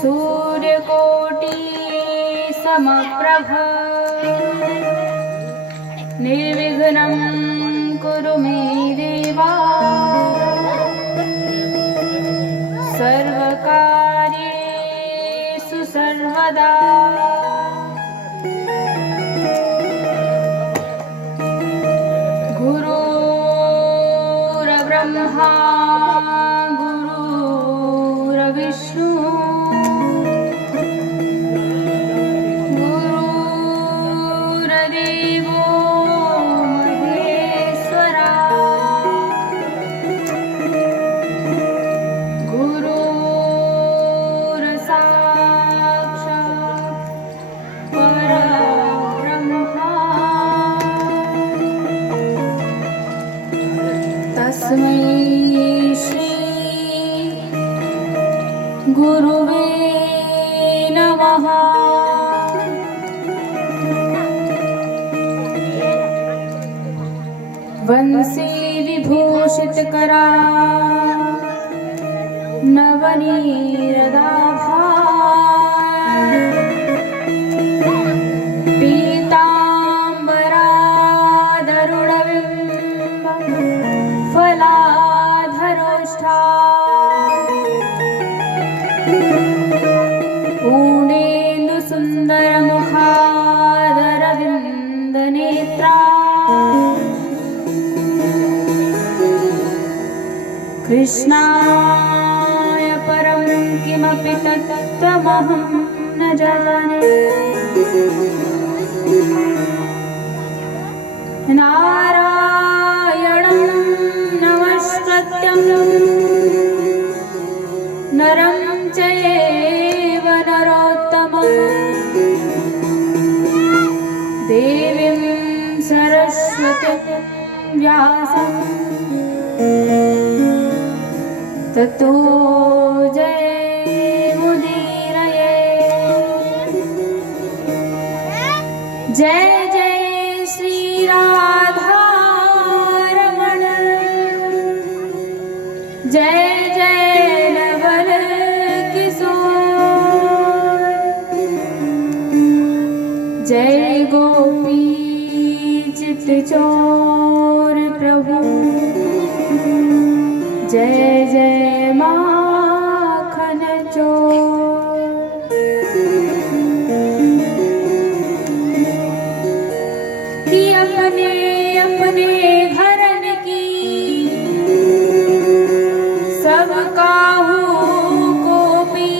सूर्यकोटि समप्रभ निर्विघ्नं कुरु मे देवा सर्वकार्येषु सर्वदा गुरुर्ब्रह्मा गुरुर्विष्णु गुरुर्देवो महेश्वरा गुरुर्साक्षात् परब्रह्मा तस्मै श्री गुरुवे नमः। वंशी विभूषित करा नवनीरदाभा पीताम्बरादरुणबिम्ब फलाधरोष्ठा पूर्णेन्दु सुन्दरमुखादरविन्दनेत्रा कृष्णाय परं किमपि तत्त्वमहं न जाने। नारायणं नमस्कृत्यं नरं चैव नरोत्तमं देवीं सरस्वतीं व्यासं ततो जयमुदीरये। जय जय श्री राधा रमण जय जय नवल किशोर जय गोपी चित चोर प्रभु जय जय माखन चोर। कि अपने अपने घरन की सब काहू को पी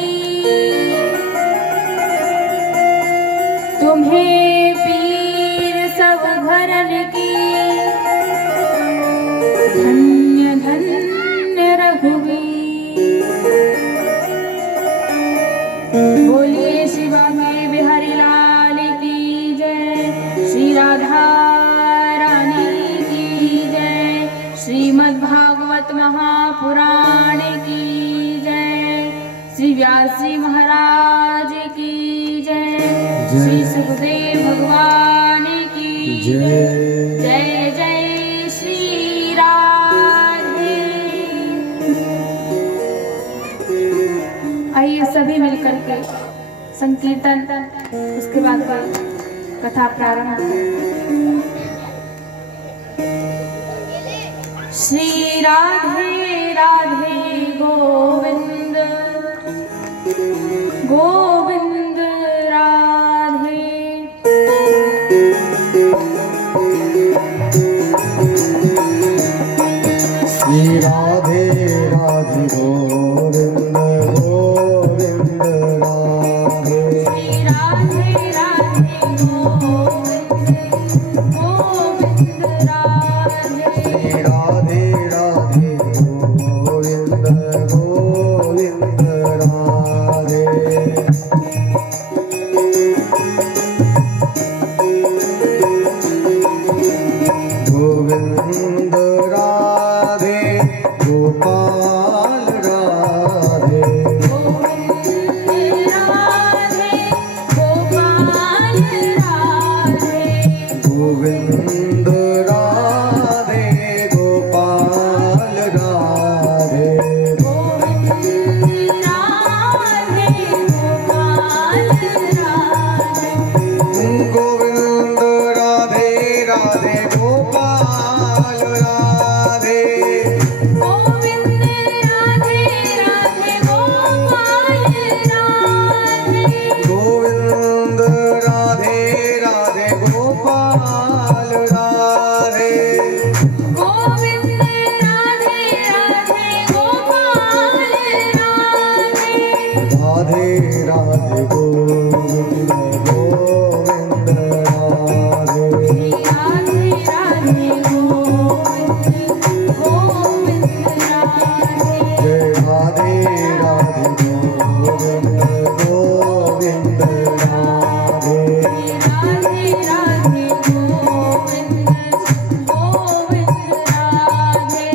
तुम्हें पीर सब घरन की धन्य धन्य रघुवीर। बोलिए शिवा के बिहारी लाल की जय श्री राधा रानी की जय श्रीमद् भागवत महापुराण की जय श्री व्यास जी महाराज की जय श्री सुखदेव भगवान की जय जय जय श्री राधे। आइए सभी मिलकर के संकीर्तन उसके बाद कथा प्रारंभ। श्री राधे राधे गोविंद गोविंद राधे। श्री राधे राधे गोविंद गोविंद राधे। श्री राधे राधे गोविंद गोविंद राधे। श्री राधे राधे गोविंद गोविंद राधे। गोविंद राधे गोपाल राधे। राधे गोविंद गोविंद राधे राधे राधे गोविंद गोविंद राधे जय राधे राधे गोविंद गोविंद राधे राधे राधे गोविंद गोविंद राधे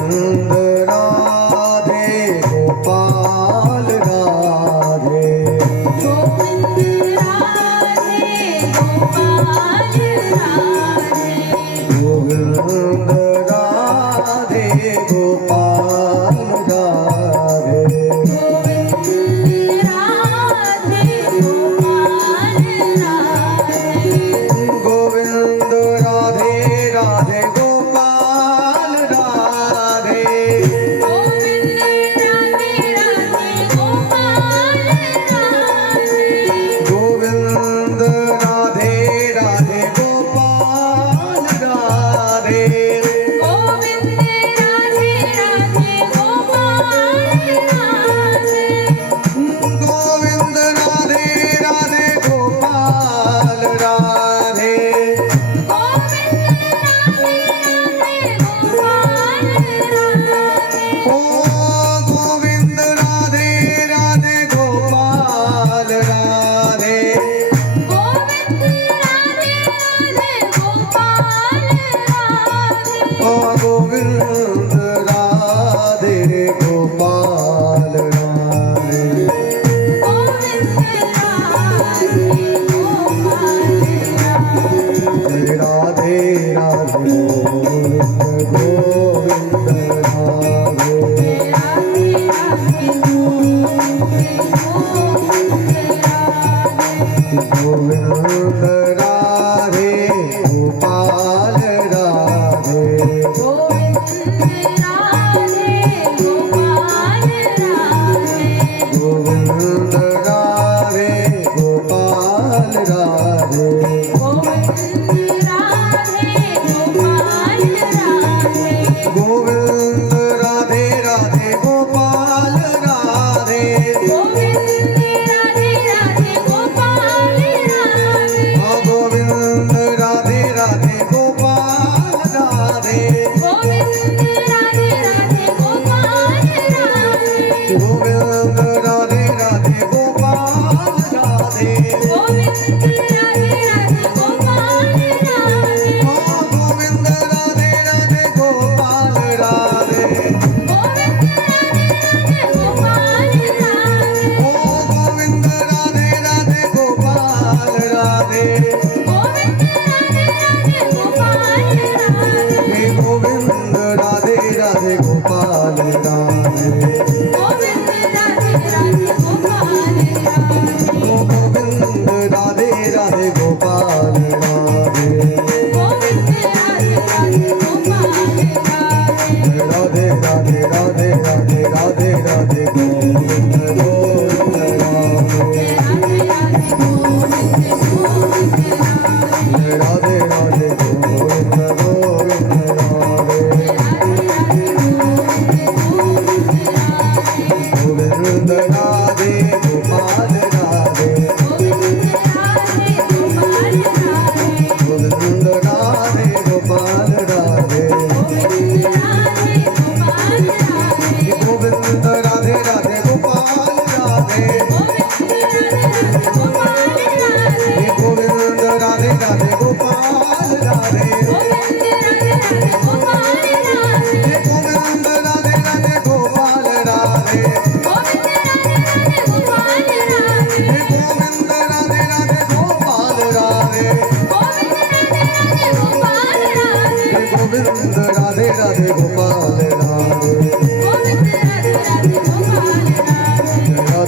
गोविंद राधे गोपाल राधे गोविंद राधे गोपाल राधे गोविंद राधे गोपाल राधे गोविंद राधे गोपाल राधे गोविंद राधे राधे गोपाल राधे गोविंद राधे राधे गोपाल राधे गोविंद राधे राधे गोपाल राधे गोविंद राधे राधे गोपाल राधे गोविंद राधे राधे गोपाल राधे ओ गोविंद राधे राधे गोपाल राधे ओ गोविंद राधे गोपाल राधे जय राधे राधे गोविंद गोविंद राधे गोविंद राधे गोपाल राधे गोविंद राधे गोपाल राधे गोविंद राधे राधे गोपाल राधे हाँ गोविंद राधे राधे गोपाल राधे गोविंद राधे राधे गोपाल राधे गोविंद राधे राधे गोपाल राधे हाँ गोविंद राधे राधे गोपाल राधे ओ गोविंद राधे राधे गोपाल राधे हे गोविंद राधे राधे गोपाल राधे ओ गोविंद राधे राधे गोपाल राधे राधे राधे राधे राधे राधे राधे गोविंद गोविंद राधे राधे राधे गोविंद गोविंद राधे गोविंद राधे गोपाल राधे गोविंद राधे गोपाल राधे गोविंद राधे राधे गोपाल राधे गोविंद राधे राधे गोपाल राधे गोविंद राधे राधे गोपाल राधे गोविंद राधे राधे गोपाल राधे गोविंद राधे राधे गोपाल राधे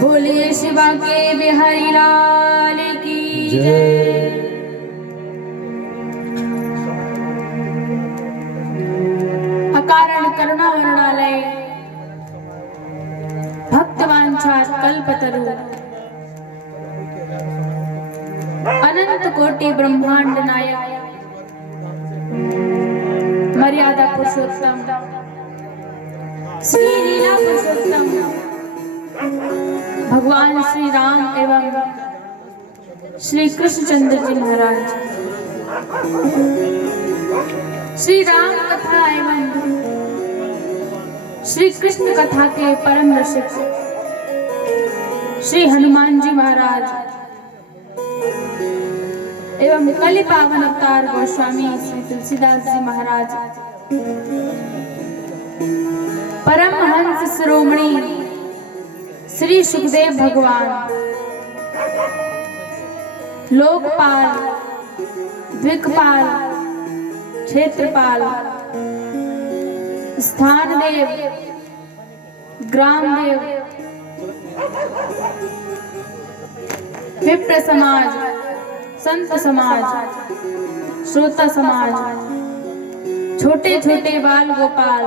बोलिए शिवा के बिहारी लाल की जय। अकारण करुणा वरुणालय भक्तवांछा कल्पतरु अनंत कोटि ब्रह्मांड नायक मर्यादा पुरुषोत्तम श्री लीला पुरुषोत्तम भगवान श्री राम एवं श्री कृष्णचंद्र जी महाराज श्री राम कथा एवं श्री कृष्ण कथा के परम रसिक श्री हनुमान जी महाराज एवं कलि पावन अवतार गोस्वामी श्री तुलसीदास जी महाराज परमहंस शिरोमणि श्री सुखदेव भगवान लोकपाल द्विकपाल क्षेत्रपाल स्थानदेव ग्रामदेव विप्र समाज संत समाज श्रोता समाज छोटे छोटे बाल गोपाल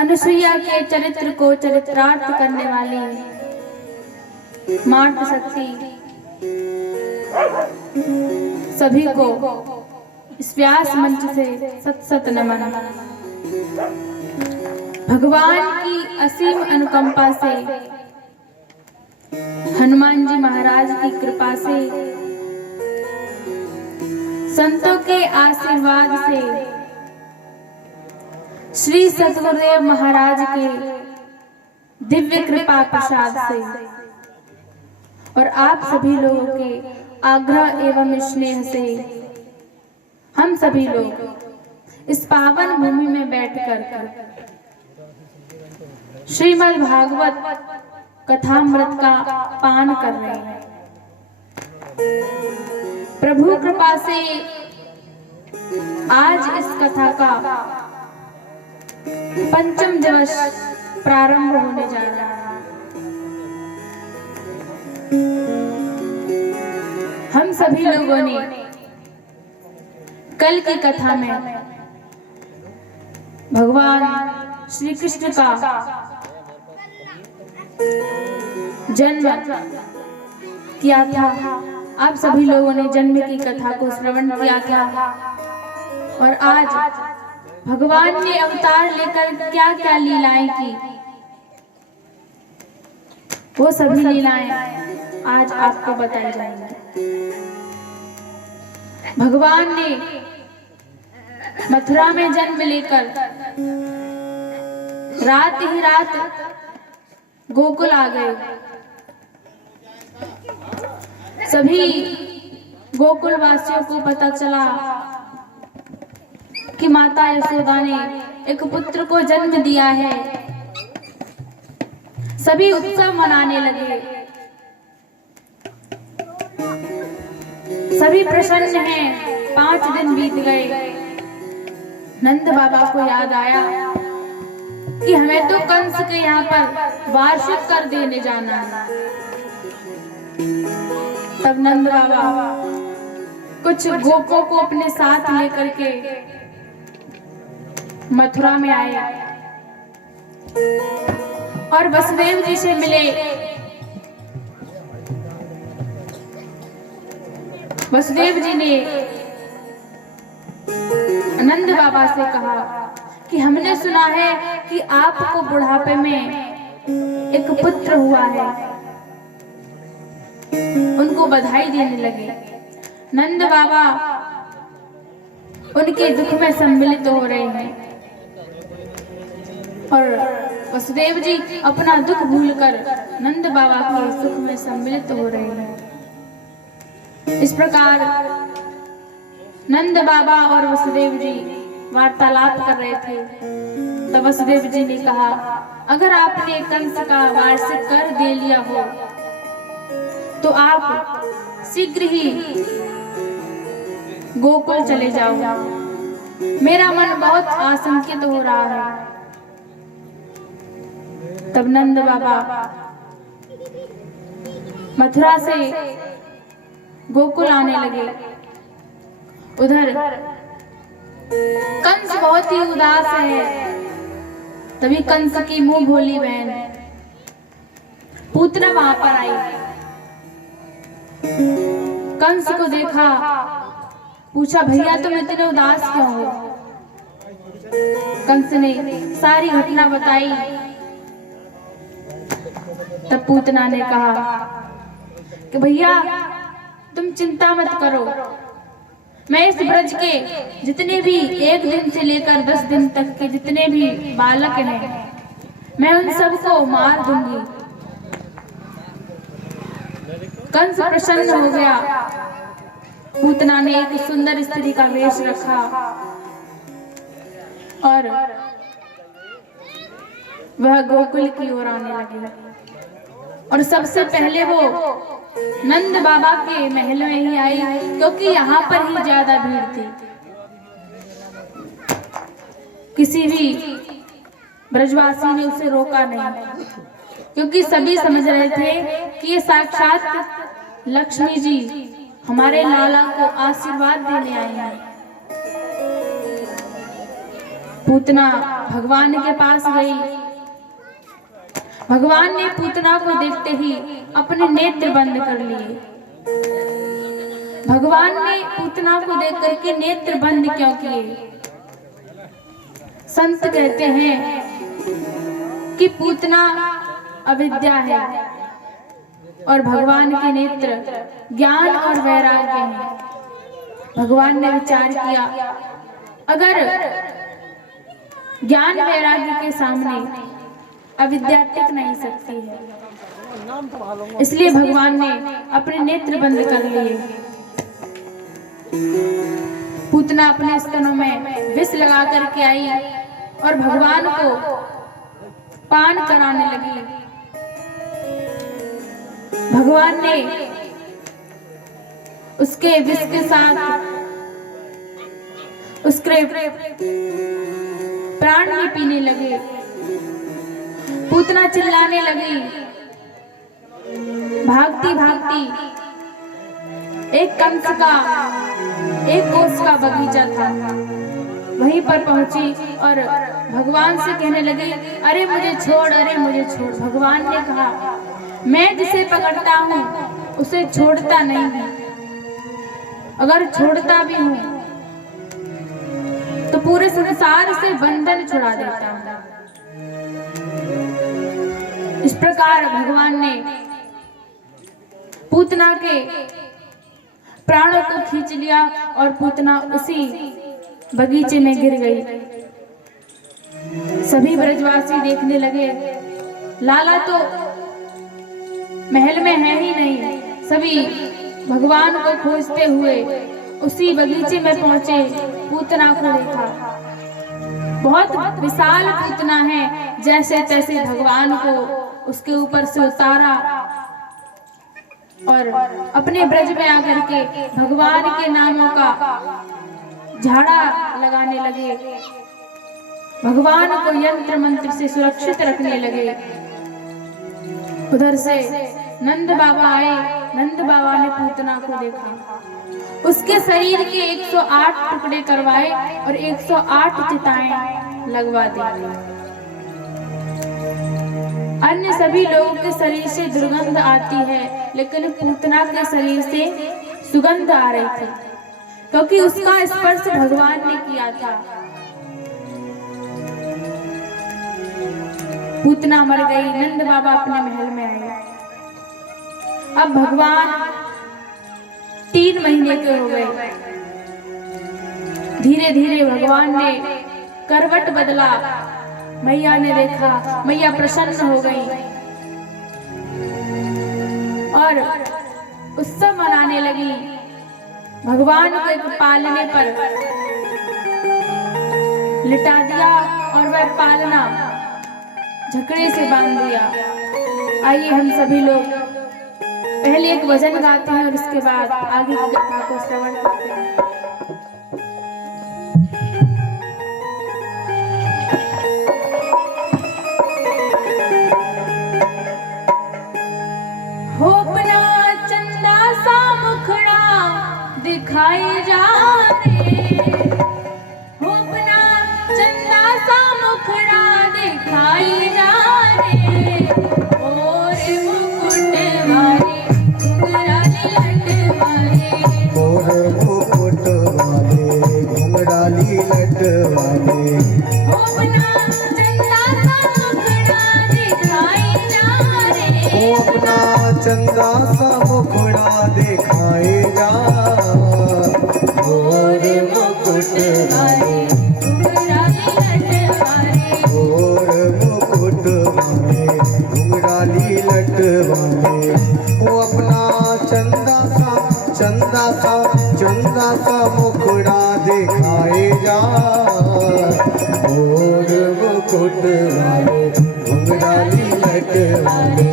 अनुसुईया के चरित्र को चरित्रार्थ करने वाली मातृ शक्ति सभी को इस व्यास मंच से सत सत नमन। भगवान की असीम अनुकंपा से हनुमान जी महाराज की कृपा से संतों के आशीर्वाद से श्री सतगुरुदेव महाराज के दिव्य कृपा प्रसाद से और आप सभी लोगों के आग्रह एवं स्नेह से हम सभी लोग इस पावन भूमि में बैठकर श्रीमद् भागवत कथामृत का पान कर रहे हैं। प्रभु कृपा से आज इस कथा का पंचम दिवस प्रारंभ होने जा रहा है। हम सभी लोगों ने कल की कथा में भगवान श्री कृष्ण का जन्म किया था। आप सभी लोगों ने जन्म की कथा को श्रवण किया था और आज भगवान ने अवतार लेकर क्या क्या लीलाएं की वो सभी लीलाएं आज आपको बताई जाएंगी। भगवान ने मथुरा में जन्म लेकर रात ही रात गोकुल आ गए। सभी गोकुल वासियों को पता चला कि माता यशोदा ने एक पुत्र को जन्म दिया है। सभी उत्सव मनाने लगे, सभी प्रसन्न हैं। 5 दिन बीत गए। नंद बाबा को याद आया कि हमें तो कंस के यहाँ पर वार्षिक कर देने जाना है। तब नंद बाबा कुछ गोपों को अपने साथ लेकर के मथुरा में आए और वसुदेव जी से मिले। वसुदेव जी ने नंद बाबा से कहा कि हमने सुना है कि आपको बुढ़ापे में एक पुत्र हुआ है। उनको बधाई देने लगे। नंद बाबा उनके दुख में सम्मिलित हो रहे हैं और वसुदेव जी अपना दुख भूलकर नंद बाबा के सुख में सम्मिलित हो रहे हैं। इस प्रकार नंद बाबा और वसुदेव जी वार्तालाप कर रहे थे। तब वसुदेव जी ने कहा, अगर आपने कंस का वार्षिक कर दे लिया हो तो आप शीघ्र ही गोकुल चले जाओ। मेरा मन बहुत आशंकित हो रहा है। तब नंद बाबा मथुरा से गोकुल आने लगे। उधर कंस बहुत ही उदास है। तभी कंस की मुंह भोली बहन पूतना वहां पर आई। कंस को देखा, पूछा, भैया तुम इतने उदास क्यों हो? कंस ने सारी घटना बताई। तब पूतना ने कहा कि भैया तुम चिंता मत करो, मैं इस ब्रज के जितने भी 1 दिन से लेकर 10 दिन तक के जितने भी बालक हैं, मैं उन सबको मार दूंगी। कंस प्रसन्न हो गया। पूतना ने एक सुंदर स्त्री का वेश रखा और वह गोकुल की ओर आने लगी। और सबसे पहले वो नंद बाबा के महल में ही आई, क्योंकि यहाँ पर ही ज्यादा भीड़ थी। किसी भी ब्रजवासी ने उसे रोका नहीं, क्योंकि सभी समझ रहे थे कि ये साक्षात लक्ष्मी जी हमारे लाला को आशीर्वाद देने आई हैं। पूतना भगवान के पास गई। भगवान ने पूतना को देखते ही अपने नेत्र बंद कर लिए। भगवान ने पूतना को देख करके नेत्र बंद क्यों किए? संत कहते हैं कि पूतना अविद्या है और भगवान के नेत्र ज्ञान और वैराग्य हैं। भगवान ने विचार किया, अगर ज्ञान वैराग्य के सामने अविद्या टिक नहीं सकती है, इसलिए भगवान ने अपने नेत्र बंद कर लिए। पूतना अपने स्तनों में विष लगा करके आई और भगवान को पान कराने लगी। भगवान ने उसके विष के साथ उसके प्राण भी पीने लगे। पूतना चिल्लाने लगी। भागती भागती एक कंस का 1 कोस का बगीचा था, वहीं पर पहुंची और भगवान से कहने लगी, अरे मुझे छोड़, अरे मुझे छोड़। भगवान ने कहा, मैं जिसे पकड़ता हूँ उसे छोड़ता नहीं हूँ, अगर छोड़ता भी हूँ तो पूरे संसार से बंधन छुड़ा देता हूँ। इस प्रकार भगवान ने पूतना के प्राणों को खींच लिया और पूतना उसी बगीचे में गिर गई। सभी ब्रजवासी देखने लगे। लाला तो महल में है ही नहीं। सभी भगवान को खोजते हुए उसी बगीचे में पहुंचे। पूतना को देखा, बहुत विशाल पूतना है। जैसे तैसे भगवान को उसके ऊपर से उतारा और अपने ब्रज में आकर के भगवान के नामों का झाड़ा लगाने लगे। भगवान को यंत्र मंत्र से सुरक्षित रखने लगे। उधर से नंद बाबा आए। नंद बाबा ने पूतना को देखा, उसके शरीर के 108 टुकड़े करवाए और 108 चिताएं लगवा दी। अन्य सभी लोगों के शरीर से दुर्गंध आती है, लेकिन पूतना के शरीर से सुगंध आ रही थी, क्योंकि उसका स्पर्श भगवान ने किया था। पूतना मर गई, नंद बाबा अपने महल में आए। अब भगवान 3 महीने के हो गए। धीरे धीरे भगवान ने करवट बदला। मैया ने देखा, मैया प्रसन्न हो गई और उत्सव मनाने लगी। भगवान को पालने पर लिटा दिया और वह पालना झकड़े से बांध दिया। आइए हम सभी लोग पहले एक भजन गाते हैं और उसके बाद आगे की कथा को श्रवण करते हैं। हो अपना चंदा सा मुखड़ा दिखाई जा रे, हो अपना चंदा सा मुखड़ा दिखाई जा रे, और मुकुट वाले घुंघराली लट वाले, और मुकुट वाले घुंघराली लट वाले, हो अपना चंदा सा मुखड़ा दिखाई जा रे, वो अपना चंदा सा मुखड़ा दिखाए जा, और मुकुट वाले और मुकुट वाले घुंघराली लट वाले, वो अपना चंदा सा मुखड़ा दिखाए जा, और मुकुट वाले घुंघराली लट वाले।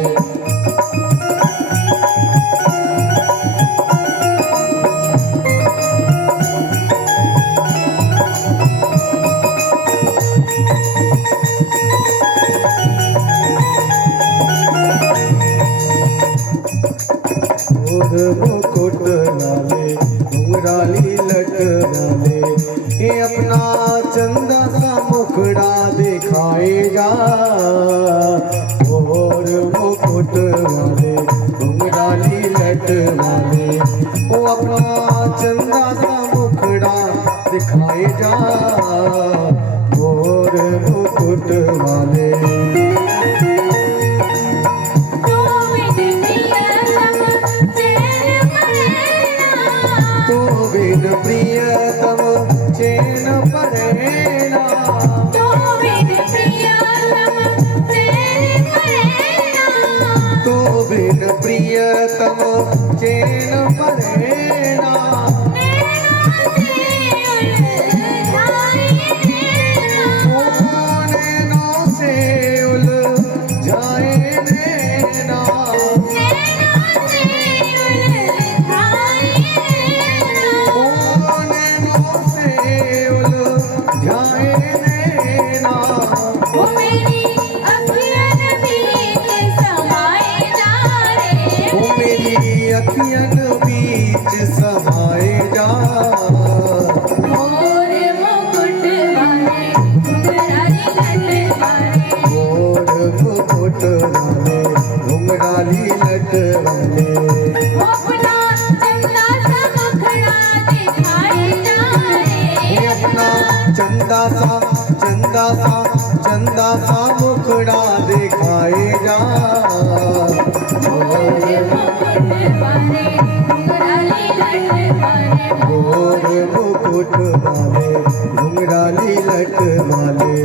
और मुकुट वाले घुंघराली लट वाले, ये अपना चंदा सा मुखड़ा दिखाए जा, और मुकुट वाले घुंघराली लट वाले, वो अपना चंदा सा मुखड़ा दिखाए जा, और मुकुट वाले। प्रियतम चैन परेना, तो बिन प्रियतम चैन परेना, तो बिन प्रियतम चैन परेना, नैनों से उलझाए नैना, वो मेरी अखियन बीच समाए जा रे, वो मेरी अखियन बीच समाए जा, और मुकुट वाले घुंघराली लट वाले, और मुकुट वाले घुंघराली लट वाले, वो अपना चंदा सा मुखड़ा दिखाए जा रे, ये अपना चंदा सा मुखड़ा दिखाए जा, और मुकुट वाले घुंघराली लट वाले, और मुकुट वाले घुंघराली लट वाले।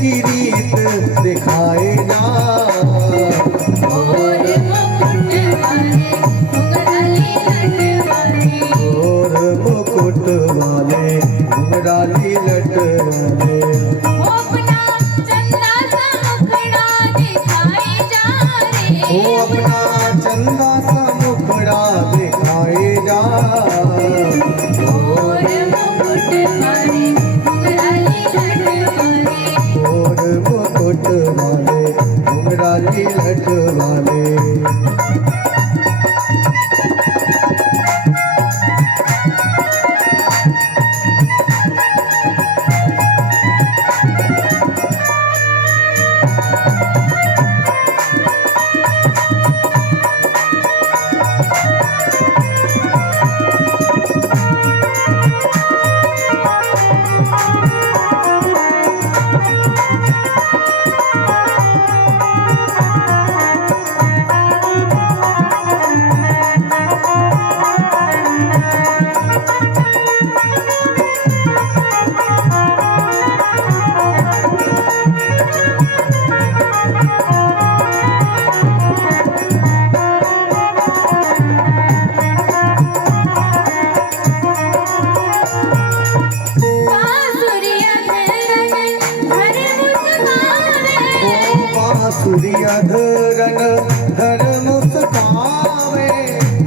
की रीत दिखाए जा। और मुकुट वाले घुंघराली लट वाले, और मुकुट वाले घुंघराली लट वाले, वो अपना चंदा सा मुखड़ा दिखाए जा रे। वो अपना चंदा सा मुखड़ा दिखाए जा। और मुकुट वाले घुंघराली लट वाले, और मुकुट वाले घुंघराली लट वाले, बांसुरिया धरन धर मुस्कावे, ओ बांसुरिया धरन धर मुस्कावे,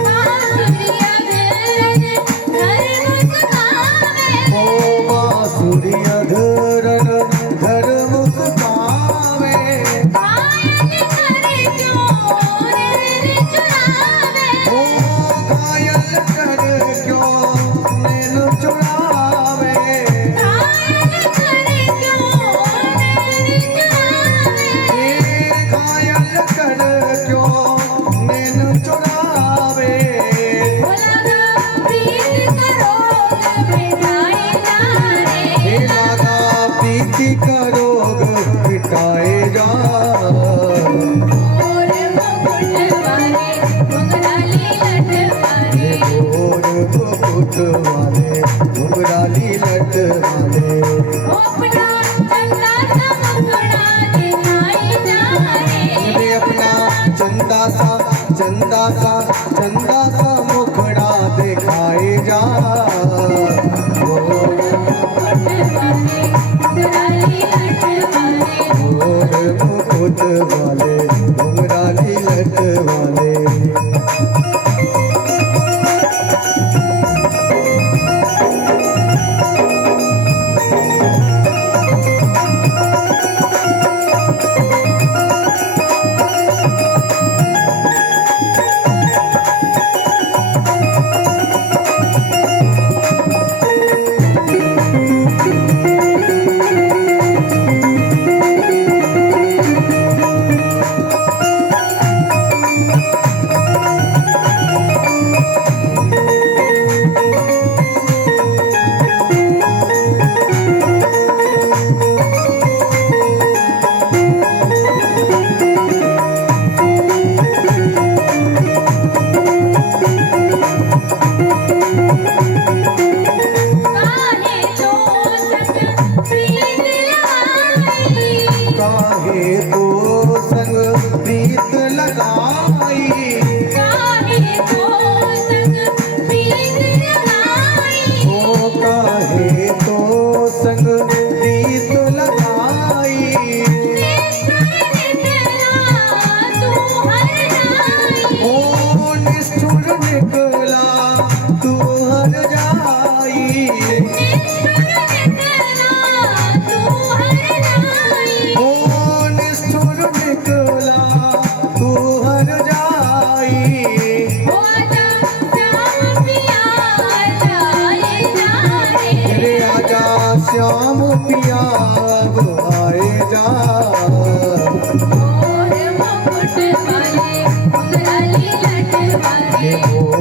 बांसुरिया धरन धर मुस्कावे, ओ बांसुरिया धरन धर मुस्कावे, घायल करे क्यों नैन चुरावे, ओ घायल करे क्यों नैन चुरावे, घायल करे क्यों नैन घायल करे क्यों नैन चुरावे, चुरावे, लगा प्रीत का रोग मिटाए हे जा रे। लगा प्रीति का रोग मिटाए जा। और मुकुट वाले घुंघराली लट वाले, और मुकुट वाले घुंघराली लट वाले, वो अपना चंदा सा मुखड़ा दिखाए जा रे। वे अपना चंदा सा मुखड़ा दिखाए जा। मुकुट वाले घुंघराली लट वाले, और मुकुट वाले घुंघराली लट वाले, काहे तो संग प्रीत लगाई, काहे तो संग प्रीत लगाई, ओ काहे तो संग प्रीत लगाई, निष्ठुर निकला तू हर जाई, ओ निष्ठुर निकला तू हर जाई, ओ आजा श्याम पिया जाए जाए, रे आजा श्याम पिया अब आए जा।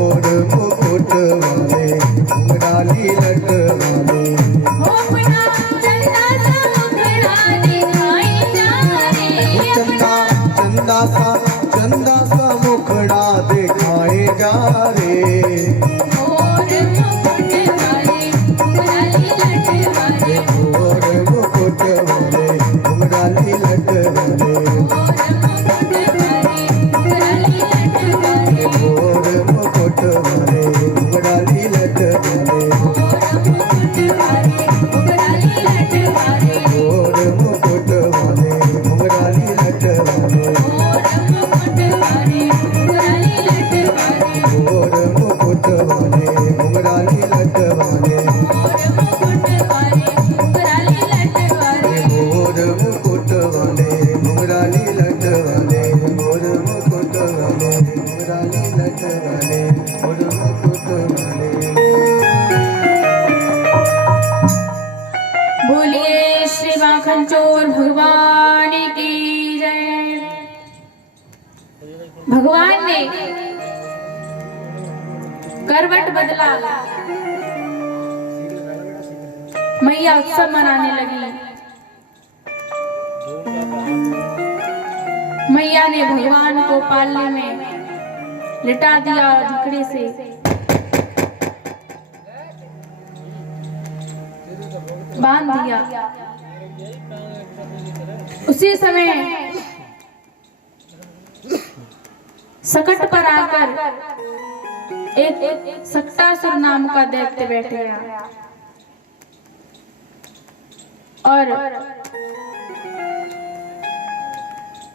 और मुकुट वाले घुंघराली लट वाले, हो अपना चंदा सा मुखड़ा दिखाए जा रे, चंदा सा मुखड़ा दिखाए जा रे, और मुकुट वाले घुंघराली लट वाले, और मुकुट वाले घुंघराली करवट बदला, मैया उत्सव मनाने लगी। मैया ने भगवान को पालने में लिटा दिया झकड़े से। बांध दिया। उसी समय सकट पर आकर एक सक्टासुर नाम का दैत्य बैठ गया और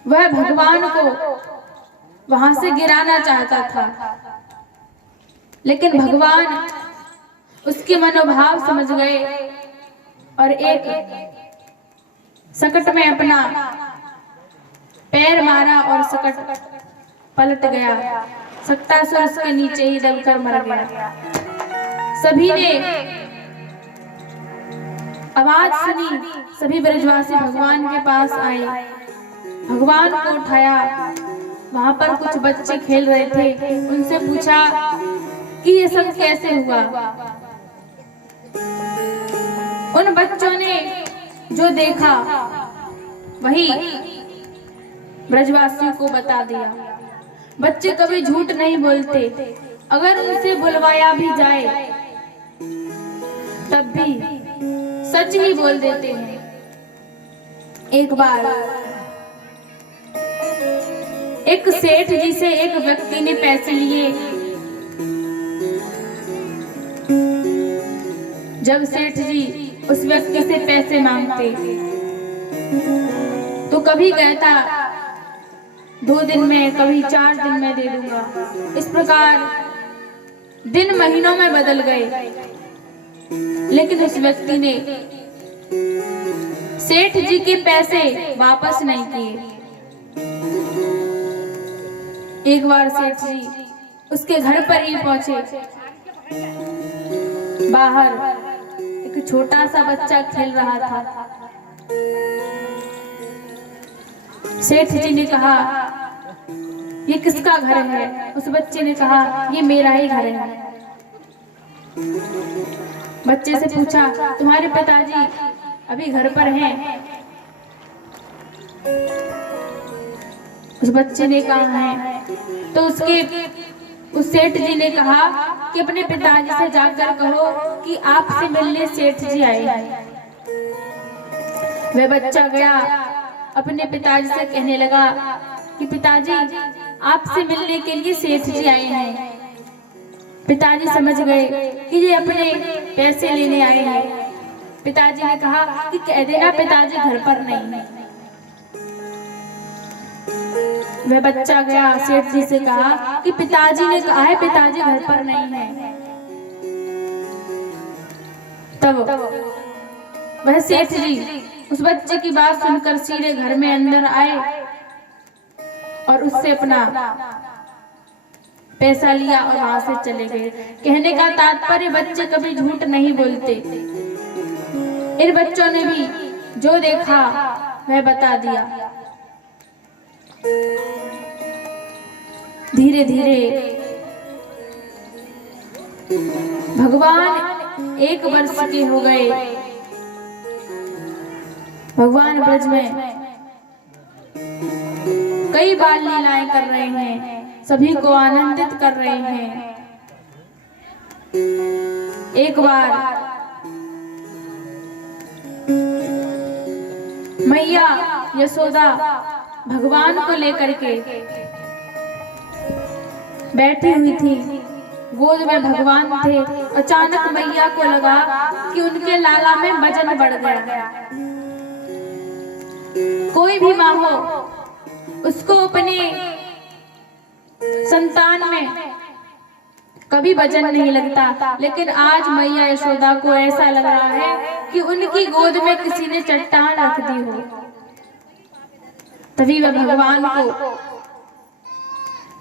वह भगवान को वहां से गिराना चाहता था, लेकिन भगवान उसके मनोभाव समझ गए और एक सकट में अपना पैर मारा और सकट पलट गया। सक्टासुर उसके नीचे ही दबकर मर गया। सभी ने आवाज सुनी, सभी ब्रजवासी भगवान के पास आए, भगवान को उठाया। वहां पर कुछ बच्चे खेल रहे थे, उनसे पूछा कि ये सब कैसे हुआ। उन बच्चों ने जो देखा वही ब्रजवासियों को बता दिया। बच्चे कभी झूठ नहीं बोलते, अगर उनसे बुलवाया भी जाए तब भी सच ही बोल देते हैं। एक बार एक सेठ जी से एक व्यक्ति ने पैसे लिए। जब सेठ जी उस व्यक्ति से पैसे मांगते तो कभी कहता 2 दिन में, कभी 4 दिन में दे दूंगा। इस प्रकार दिन महीनों में बदल गए, लेकिन उस व्यक्ति ने सेठ जी के पैसे वापस नहीं किए। एक बार सेठ जी उसके घर पर ही पहुंचे। बाहर एक छोटा सा बच्चा खेल रहा था। सेठ जी ने कहा, ये किसका घर है? उस बच्चे ने कहा, ये मेरा ही घर है। बच्चे से पूछा, तुम्हारे पिताजी अभी घर पर हैं? उस बच्चे ने कहा है। तो उस सेठ जी ने कहा कि अपने पिताजी से जाकर कहो कि आपसे मिलने सेठ जी आए हैं। वह बच्चा गया, अपने पिताजी से कहने लगा कि पिताजी आपसे मिलने के लिए सेठ जी आए हैं। पिताजी समझ गए कि ये अपने पैसे लेने आए हैं। पिताजी ने कहा कि कह देना पिताजी घर पर नहीं है। वह बच्चा गया, सेठ जी से कहा कि पिताजी ने कहा है पिताजी घर पर नहीं है। तब वह सेठ जी उस बच्चे की बात सुनकर सीधे घर में अंदर आए और उससे अपना पैसा लिया और वहां से चले गए। कहने का तात्पर्य, बच्चे कभी झूठ नहीं बोलते। इन बच्चों ने भी जो देखा वह बता दिया। धीरे धीरे भगवान 1 वर्ष के हो गए। भगवान ब्रज में कई बार लीलाएं कर रहे हैं, सभी को आनंदित कर रहे हैं। एक बार मैया यशोदा भगवान को लेकर के बैठी हुई थी, गोद में भगवान थे। अचानक मैया को लगा कि उनके लाला में वजन बढ़ गया। कोई भी माँ हो, उसको अपने संतान में कभी वजन नहीं लगता, लेकिन आज मैया यशोदा को ऐसा लग रहा है कि उनकी गोद में किसी ने चट्टान रख दी हो। तभी वह भगवान को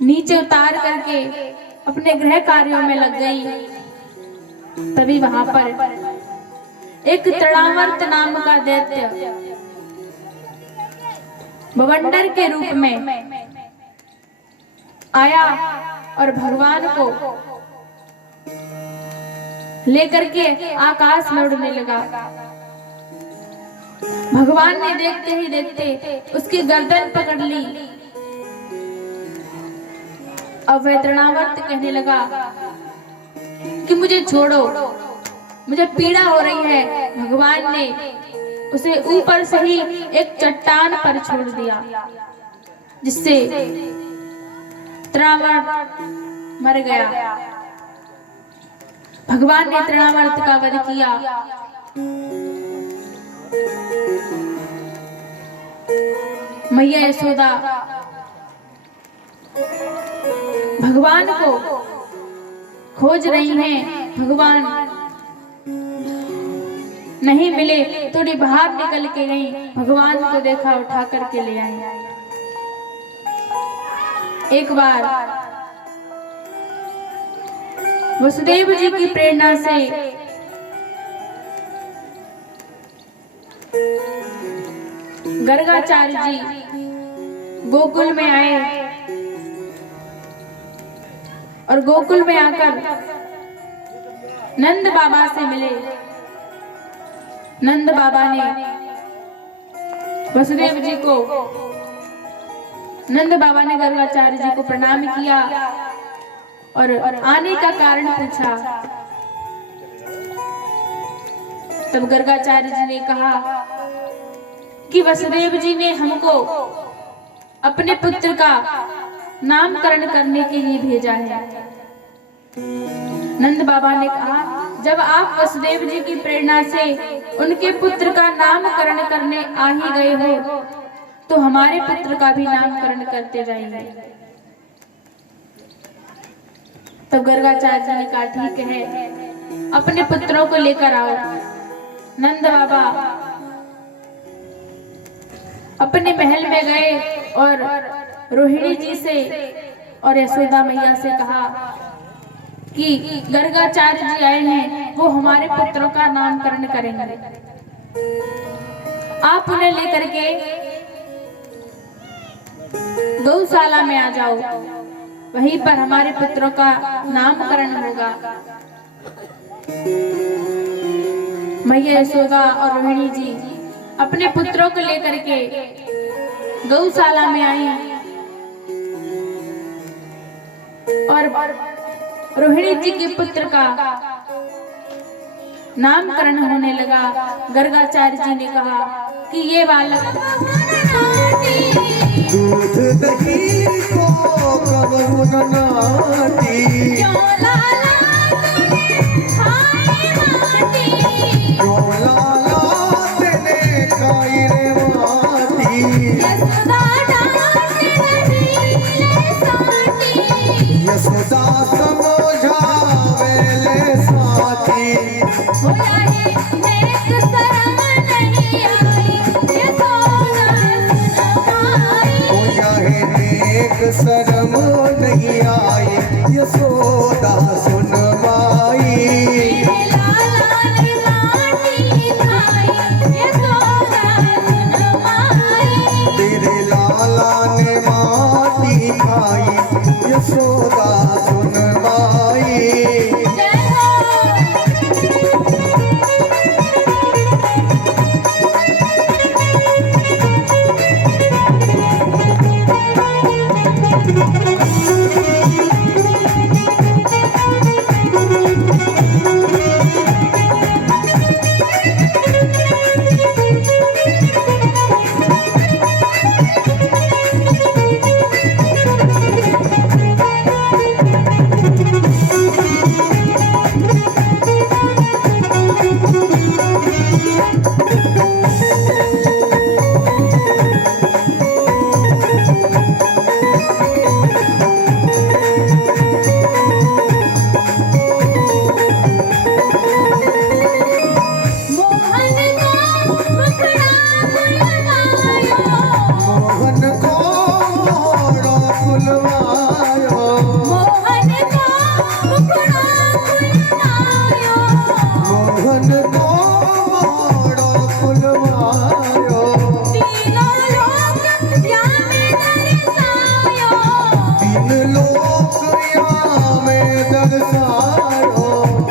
नीचे उतार करके अपने गृह कार्यों में लग गई। तभी वहां पर एक तड़ावर्त नाम का दैत्य बवंडर के रूप में आया और भगवान को लेकर के आकाश में उड़ने लगा। भगवान ने देखते ही देखते उसकी गर्दन पकड़ ली। अब वह तृणावर्त कहने लगा कि मुझे छोड़ो, मुझे पीड़ा हो रही है। भगवान ने उसे ऊपर से ही एक चट्टान पर छोड़ दिया, जिससे तृणावर्त मर गया। भगवान ने तृणावर्त का वध किया। मैया यशोदा भगवान को खोज रही हैं। भगवान नहीं मिले, थोड़ी बाहर निकल के गई, भगवान को देखा, उठा करके ले आई। एक बार वसुदेव जी की प्रेरणा से गर्गाचार्य जी गोकुल में आए और गोकुल में आकर नंद बाबा से मिले। नंद बाबा ने वसुदेव जी को, नंद बाबा ने गर्गाचार्य जी को प्रणाम किया और आने का कारण पूछा। तब गर्गाचार्य जी ने कहा कि वसुदेव जी ने हमको अपने पुत्र का नामकरण करने के लिए भेजा है। नंद बाबा ने कहा, जब आप वसुदेव जी की प्रेरणा से उनके पुत्र का नामकरण करने आ ही गए हो, तो हमारे पुत्र का भी नामकरण करते जाइए। तब गर्गाचार्य जी ने कहा, ठीक है, अपने पुत्रों को लेकर आओ। नंद बाबा अपने महल में गए और रोहिणी जी से और यशोदा मैया से कहा कि गर्गाचार्य जी आए हैं, वो हमारे पुत्रों का नामकरण करेंगे। आप उन्हें लेकर के गौशाला में आ जाओ, वहीं पर हमारे पुत्रों का नामकरण होगा। मैया यशोदा और रोहिणी जी अपने पुत्रों को लेकर के गौशाला में आई और रोहिणी जी के पुत्र का नामकरण होने लगा। गर्गाचार्य जी ने कहा कि ये बालक दूध दही को कबहू न नाटी, क्यों लाला तेने खाई रे माटी, यशोदा समझावे ले साथी, शर्म नहीं आई, यशोदा सुन माई, तेरे लाला ने माटी खाई, यशोदा सुन माई।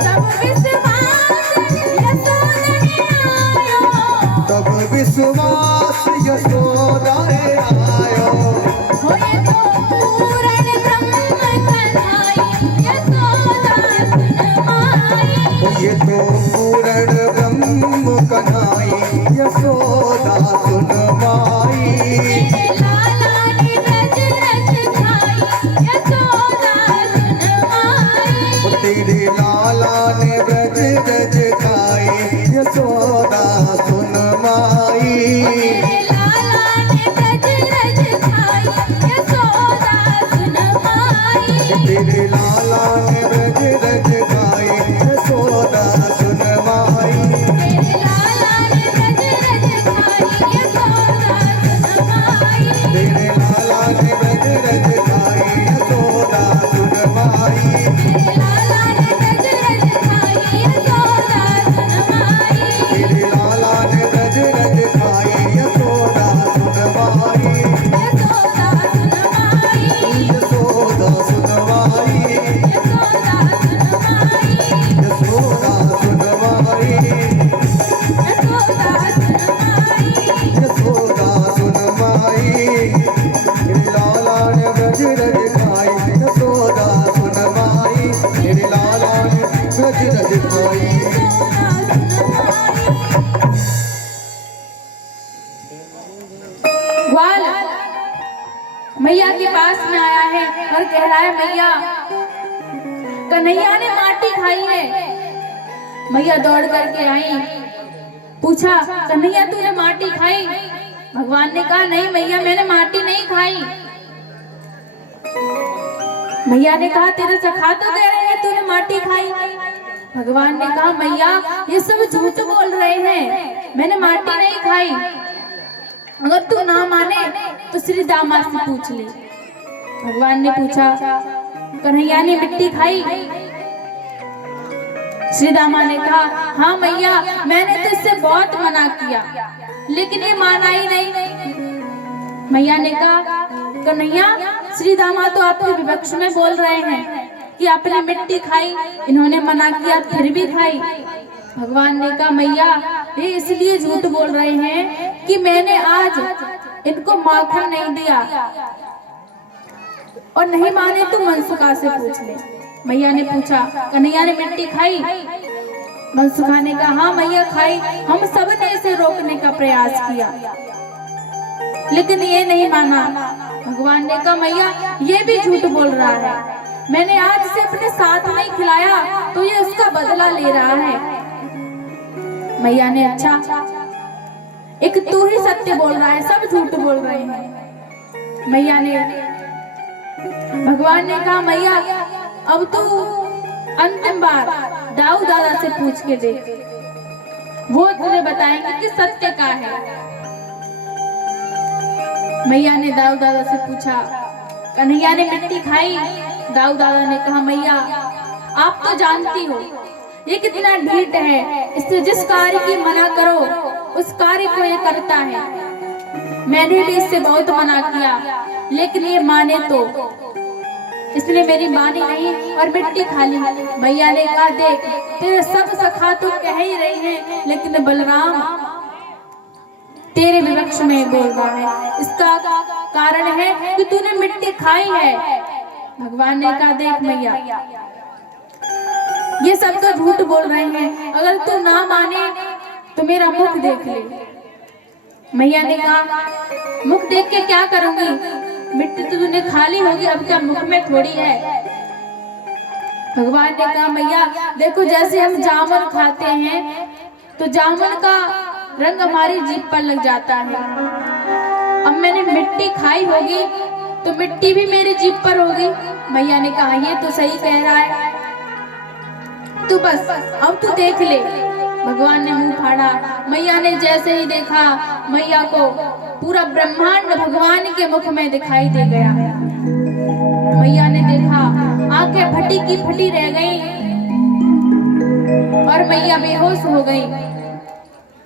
सब विश्वास ये तो पूर्ण ब्रह्म कन्हाई यशोदा सुन माई। लाला ने ब्रज रच खाई यशोदा सुन माई। तेरे लाला ने ब्रज रज खाई यशोदा सुन माई। लाला ने ब्रज रच खाई यशोदा सुन माई। तेरे लाला ने ब्रज रज खाई यशोदा सुन माई। तेरे लाला ने ब्रज रच खाई यशोदा सुन माई। तेरे लाला ने ब्रज रज खाई यशोदा सुन माई। तेरे लाला ने ब्रज रच खाई यशोदा सुन माई। यशोदा सुन माई। यशोदा सुन माई। यशोदा सुन माई। यशोदा सुन माई। यशोदा सुन माई। तेरे लाला ने ब्रज रज खाई यशोदा सुन माई। तेरे लाला ने ब्रज रज खाई। ग्वाल मैया के पास में आया है और कह रहा है मैया कन्हैया ने माटी खाई है। मैया दौड़ करके आई, पूछा कन्हैया तूने माटी खाई? भगवान ने कहा नहीं मैया मैंने माटी नहीं खाई। मैया ने कहा तेरे सखा तो कह रहे हैं तूने माटी खाई। भगवान ने कहा मैया ये सब झूठ बोल रहे हैं, मैंने माटी नहीं खाई। अगर तू ना माने तो श्री दामा से पूछ ले। भगवान ने पूछा कन्हैया ने मिट्टी खाई? श्री दामा ने कहा हाँ मैया मैंने तो इससे बहुत मना किया लेकिन ये माना ही नहीं। मैया ने कहा कन्हैया श्री दामा तो आपके विपक्ष में बोल रहे हैं कि आपने मिट्टी खाई, इन्होंने मना किया फिर भी खाई। भगवान ने कहा मैया ये इसलिए झूठ बोल रहे हैं कि मैंने आज इनको माखन नहीं दिया, और नहीं माने तो मनसुखा से पूछ ले। मैया ने पूछा कन्हैया ने मिट्टी खाई? मनसुखा ने कहा हाँ मैया खाई, हम सब ने इसे रोकने का प्रयास किया लेकिन ये नहीं माना। भगवान ने कहा मैया ये भी झूठ बोल रहा है, मैंने आज से अपने साथ नहीं खिलाया तो ये उसका बदला ले रहा है। मैया ने अच्छा एक तू ही सत्य बोल रहा है, सब झूठ बोल रहे हैं। मैया ने भगवान ने कहा मैया अब तू अंतिम बार दाऊ दादा से पूछ के देख, वो तुझे बताएंगे कि सत्य क्या है। मैया ने दाऊ दादा से पूछा कन्हैया ने मिट्टी खाई? दाऊ दादा ने कहा मैया आप तो जानती हो ये कितना ढीठ है, इससे जिस कार्य की मना करो उस कार्य को ये करता है। मैंने भी इससे बहुत मना किया लेकिन ये माने तो, इसलिए मेरी मानी नहीं और मिट्टी खा ली। मैया ने कहा देख तेरे सब सखा तो कह ही रही हैं लेकिन बलराम तेरे विपक्ष में बोल रहा है, इसका कारण है कि तूने मिट्टी खाई है। भगवान ने कहा देख मैया ये सब तो झूठ बोल रहे हैं, अगर तू ना माने तो मेरा मुख देख ले। मैया ने कहा मुख देख के क्या करूंगी, मिट्टी तो तूने खा ली होगी, अब क्या मुख में थोड़ी है। भगवान ने कहा मैया देखो जैसे हम जामुन खाते हैं तो जामुन का रंग हमारी जीभ पर लग जाता है, अब मैंने मिट्टी खाई होगी तो मिट्टी भी मेरी जीभ पर होगी। मैया ने कहा ये तो सही कह रहा है, तू बस अब तू देख ले। भगवान ने मुंह फाड़ा, मैया ने जैसे ही देखा मैया को पूरा ब्रह्मांड भगवान के मुख में दिखाई दे गया। मैया ने देखा आंखें फटी की फटी रह गई और मैया बेहोश हो गई।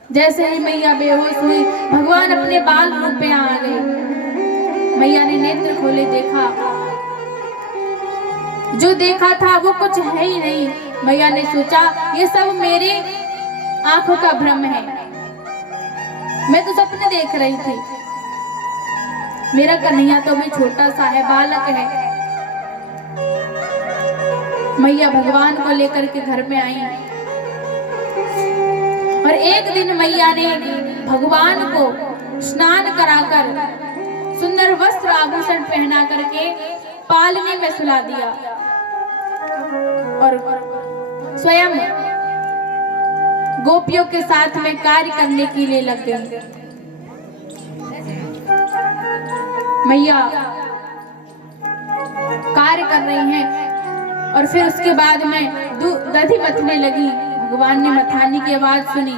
जैसे ही मैया बेहोश हुई भगवान अपने बाल रूप में आ गए। मैया ने नेत्र खोले, देखा जो देखा था वो कुछ है ही नहीं। मैया ने सोचा ये सब मेरी आंखों का भ्रम है, मैं तो सपने देख रही थी, मेरा कन्हैया तो भी छोटा सा है, बालक है। मैया भगवान को लेकर के घर में आई और एक दिन मैया ने भगवान को स्नान कराकर सुंदर वस्त्र आभूषण पहना करके पालने में सुला दिया और स्वयं गोपियों के साथ में कार्य करने के लिए लग गई। मैया कार्य कर रही हैं और फिर उसके बाद में दधी मथने लगी। भगवान ने मथानी की आवाज सुनी,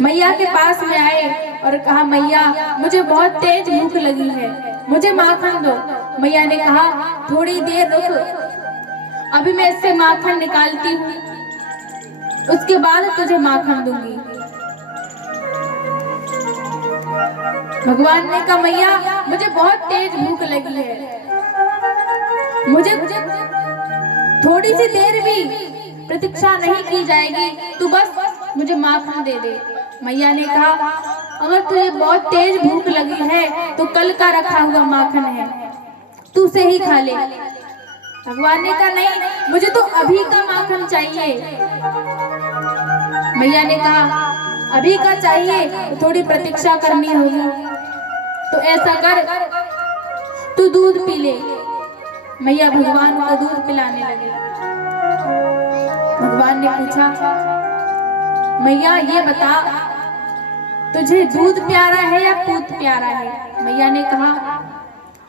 मैया के पास में आए और कहा, मैया मुझे बहुत तेज भूख लगी है, मुझे माखन दो। मैया ने कहा, थोड़ी देर रुक, अभी मैं इससे माखन निकालती हूँ, उसके बाद तुझे माखन दूंगी। भगवान ने कहा, मैया मुझे बहुत तेज भूख लगी है, मुझे थोड़ी सी देर भी प्रतीक्षा नहीं की जाएगी, तू बस मुझे माखन दे दे। मैया ने कहा, अगर तुझे बहुत तेज भूख लगी है तो कल का रखा हुआ माखन है, तू उसे ही खा ले। भगवान ने कहा, नहीं, मुझे तो अभी का माखन चाहिए। मैया ने कहा, अभी का चाहिए तो थोड़ी प्रतीक्षा करनी होगी, तो ऐसा कर, तू दूध पी ले। मैया भगवान को दूध पिलाने लगी। भगवान ने पूछा, मैया ये बता, तुझे दूध प्यारा है या पूत प्यारा है? मैया ने कहा,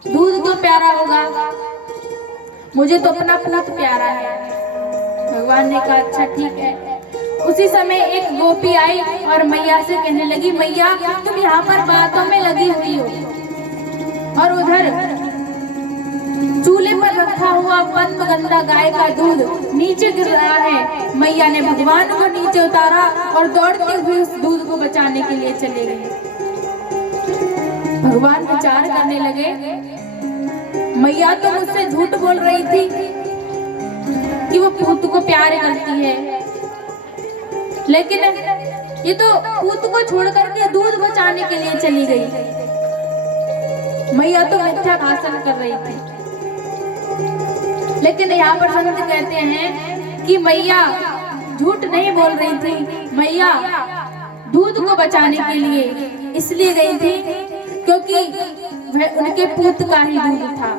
दूध तो प्यारा होगा, मुझे तो अपना पूत प्यारा है। भगवान ने कहा, अच्छा ठीक है। उसी समय एक गोपी आई और मैया से कहने लगी, मैया तुम यहाँ पर बातों में लगी हुई हो और उधर चूल्हे पर रखा हुआ पंचगंधा गाय का दूध नीचे गिर रहा है। मैया ने भगवान को नीचे उतारा और दौड़ते हुए उस दूध को बचाने के लिए चले गए। भगवान विचार करने लगे, मैया तो मुझसे झूठ बोल रही थी कि वो पूत को प्यार करती है, लेकिन ये तो पूत को छोड़ करके दूध बचाने के लिए चली गई। मैया तो मिथ्या भाषण कर रही थी। लेकिन यहाँ पर संत कहते हैं कि मैया झूठ नहीं बोल रही थी, मैया दूध को बचाने के लिए इसलिए गई थी क्योंकि वह उनके पूत का ही दूध था।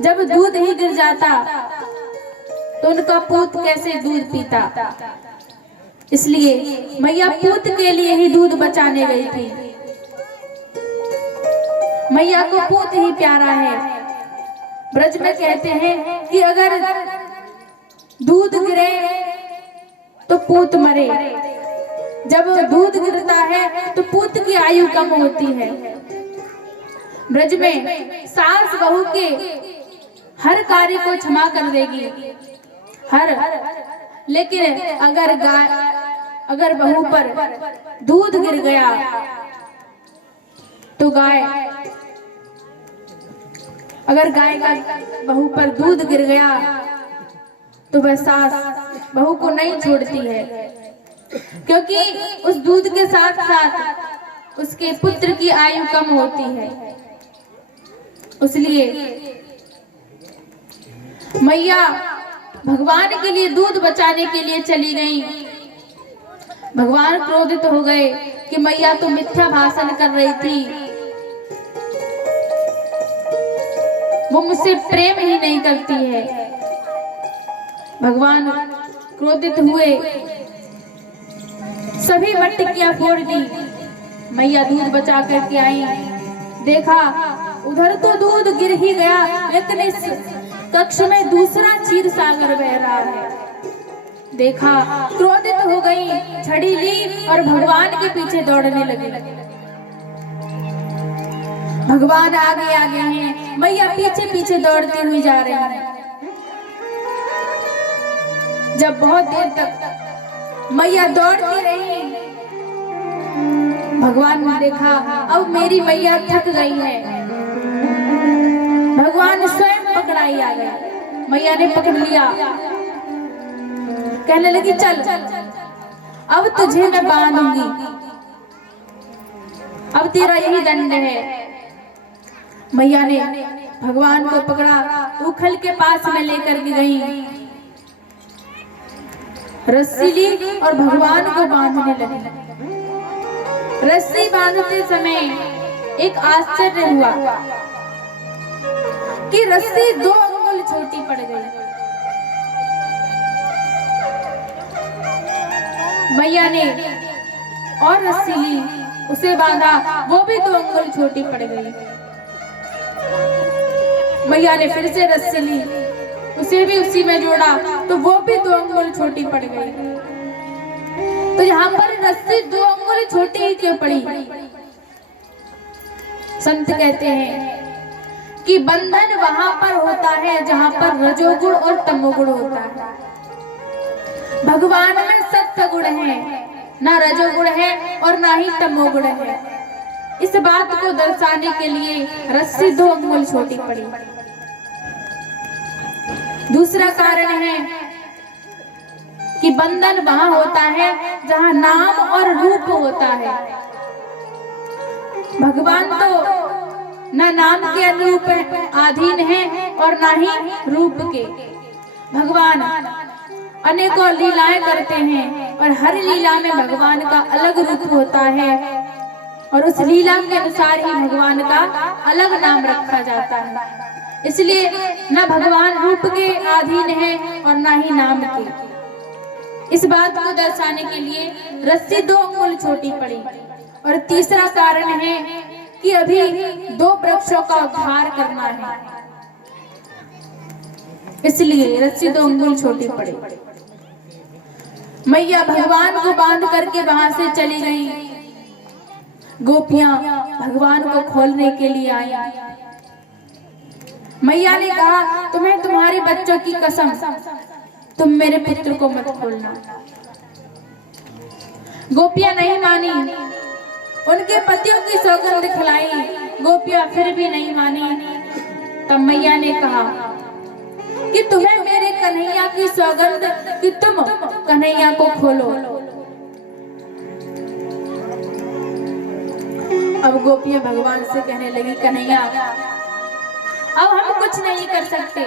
जब दूध ही गिर जाता तो उनका पूत कैसे दूध पीता, इसलिए मैया पूत के लिए ही दूध बचाने गई थी। मैया को पूत ही प्यारा है। ब्रज में कहते हैं कि अगर दूध गिरे तो पूत मरे, जब दूध गिरता है तो पूत की आयु कम होती है। ब्रज में सास बहू के हर कार्य को क्षमा कर देगी, लेकिन अगर बहू पर दूध गिर गया तो अगर गाय का बहू पर दूध गिर गया तो वह सास बहू को नहीं छोड़ती है, क्योंकि उस दूध के साथ साथ उसके पुत्र की आयु कम होती है। इसलिए मैया भगवान के लिए दूध बचाने के लिए चली गई। भगवान क्रोधित हो गए कि मैया तो मिथ्या भाषण कर रही थी, वो मुझसे प्रेम ही नहीं करती है। भगवान क्रोधित हुए, सभी मटकियां फोड़ दी। मैया दूध बचा करके आई, देखा उधर तो दूध गिर ही गया, लेकिन इस कक्ष में दूसरा क्षीर सागर बह रहा है। देखा, क्रोधित हो गई, छड़ी ली और भगवान के पीछे दौड़ने लगी। भगवान आगे आगे हैं, मैया पीछे पीछे दौड़ती हुई जा रही है। जब बहुत देर तक मैया दौड़ती रही, भगवान ने देखा अब मेरी मैया थक गई है। भगवान स्वयं पकड़ाई आ गए। मैया ने पकड़ लिया, कहने लगी, चल अब तुझे मैं बांधूंगी, अब तेरा यही दंड है। मैया ने भगवान को पकड़ा, उखल के पास में लेकर के गई रस्सी ली और भगवान को बांधने लगी। रस्सी बांधते समय एक आश्चर्य हुआ कि रस्सी 2 अंगुल छोटी पड़ गई। मैया ने और रस्सी ली, उसे बांधा, वो भी 2 अंगुल छोटी पड़ गई। मैया ने फिर से रस्सी ली, उसे भी उसी में जोड़ा, तो वो भी 2 अंगुल छोटी पड़ गई। तो यहाँ पर रस्सी 2 अंगुल छोटी ही क्यों पड़ी? संत कहते हैं कि बंधन वहां पर होता है जहां पर रजोगुण और तमोगुण होता है। भगवान में सत्य गुण है, ना रजोगुण है और ना ही तमोगुण है। इस बात को दर्शाने के लिए रस्सी 2 अंगुल छोटी पड़ी। दूसरा कारण है कि बंधन वहां होता है जहां नाम और रूप होता है। भगवान तो ना नाम के अनुरूप अधीन है और ना ही रूप के। भगवान अनेकों लीलाएं करते हैं और हर लीला में भगवान का अलग रूप होता है और उस लीला के अनुसार ही भगवान का अलग नाम रखा जाता है। इसलिए न भगवान रूप के अधीन है और ना ही नाम के। इस बात को दर्शाने के लिए रस्सी 2 अंगुल छोटी पड़ी। और तीसरा कारण है कि अभी 2 वृक्षों का उद्धार करना है, इसलिए रस्सी 2 अंगुल छोटी पड़ी। मैया भगवान को बांध करके वहां से चली गई। गोपियां भगवान को खोलने के लिए आई। मैया ने कहा, तुम्हें तुम्हारे बच्चों की कसम, तुम मेरे पुत्र को मत खोलना। गोपियां नहीं मानी, उनके पतियों की सौगंध खिलाई, गोपियां फिर भी नहीं मानी। तब मैया ने कहा कि तुम्हें मेरे कन्हैया की सौगंध कि तुम कन्हैया को खोलो। अब गोपियां भगवान से कहने लगी, कन्हैया अब हम कुछ नहीं कर सकते।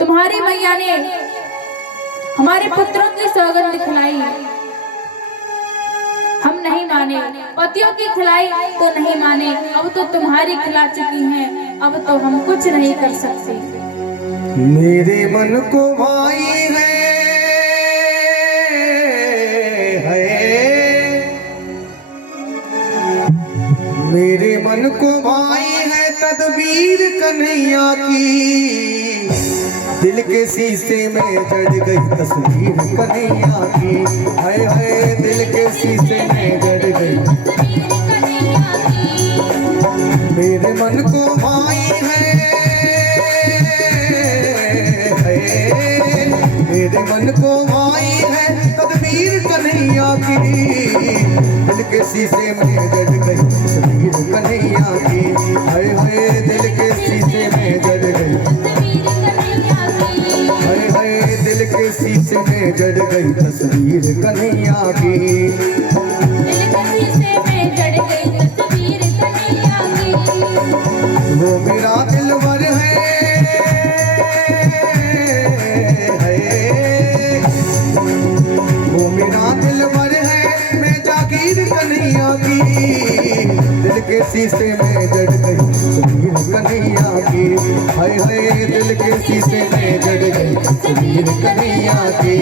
तुम्हारी मैया ने हमारे पुत्रों की सौगंध खिलाई, हम नहीं माने। पतियों की खिलाई तो नहीं माने, अब तो तुम्हारी खिला चुकी हैं, अब तो हम कुछ नहीं कर सकते। मेरे मन को भाई है मेरे मन को भाई है तदबीर कन्हैया की। दिल के शीशे में जड़ गई तस्वीर कन्हैया की। हाय हाय दिल के शीशे में जड़ गई। मेरे मन को भाई है मेरे मन को भाई है तदबीर कन्हैया की। दिल के शीशे में जड़ गई तस्वीर कन्हैया की। हाय हाय दिल के शीशे में जड़ गई। हाय हाय दिल के शीशे में जड़ गई तस्वीर कन्हैया की। वो मेरा दिलवर है वो मेरा दिलवर है, मैं जागीर कन्हैया की। दिल के शीशे में जड़ गई तस्वीर कन्हैया की। हाय हाय दिल के शीशे में जड़ गई तस्वीर कन्हैया की।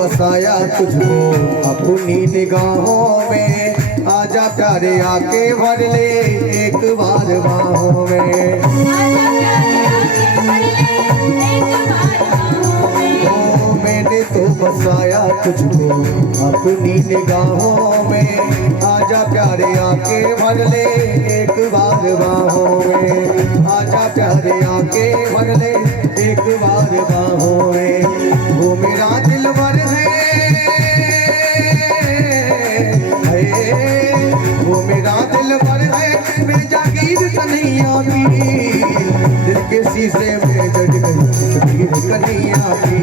बसाया तुझको अपनी निगाहों में, आजा प्यारे आके भर ले एक बार बाहों में। ओ मैंने तो बसाया तुझको अपनी निगाहों में, आजा आजा प्यारे आके भर ले एक बार बाहों में, आजा प्यारे आके भर ले एक बार बाहों में। वो मेरा दिलबर है, वो मेरा दिलबर है, मैं जागीर कन्हैया की, दिल के शीशे में जड़ गई तस्वीर कन्हैया की।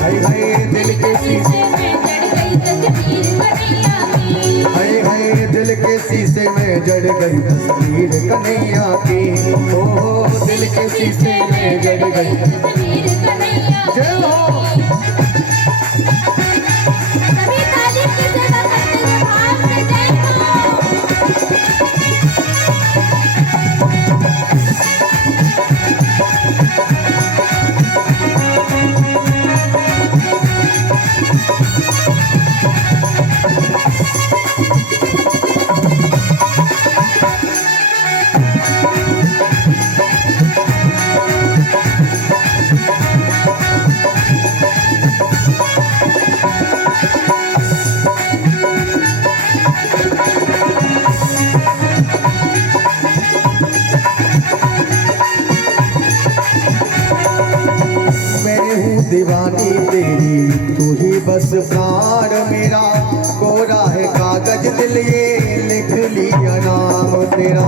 हाय हाय दिल के शीशे में जड़ गई तस्वीर कन्हैया की, हाय हाय दिल के शीशे में जड़ गई तस्वीर कन्हैया की। ओ दिल के शीशे में जड़ गई तस्वीर कन्हैया की। जय हो। सभी ताली की जगह करते हुए भाव से जय हो। दीवानी तेरी तू ही बस प्राण मेरा, कोरा है कागज दिल ये लिख लिया नाम तेरा।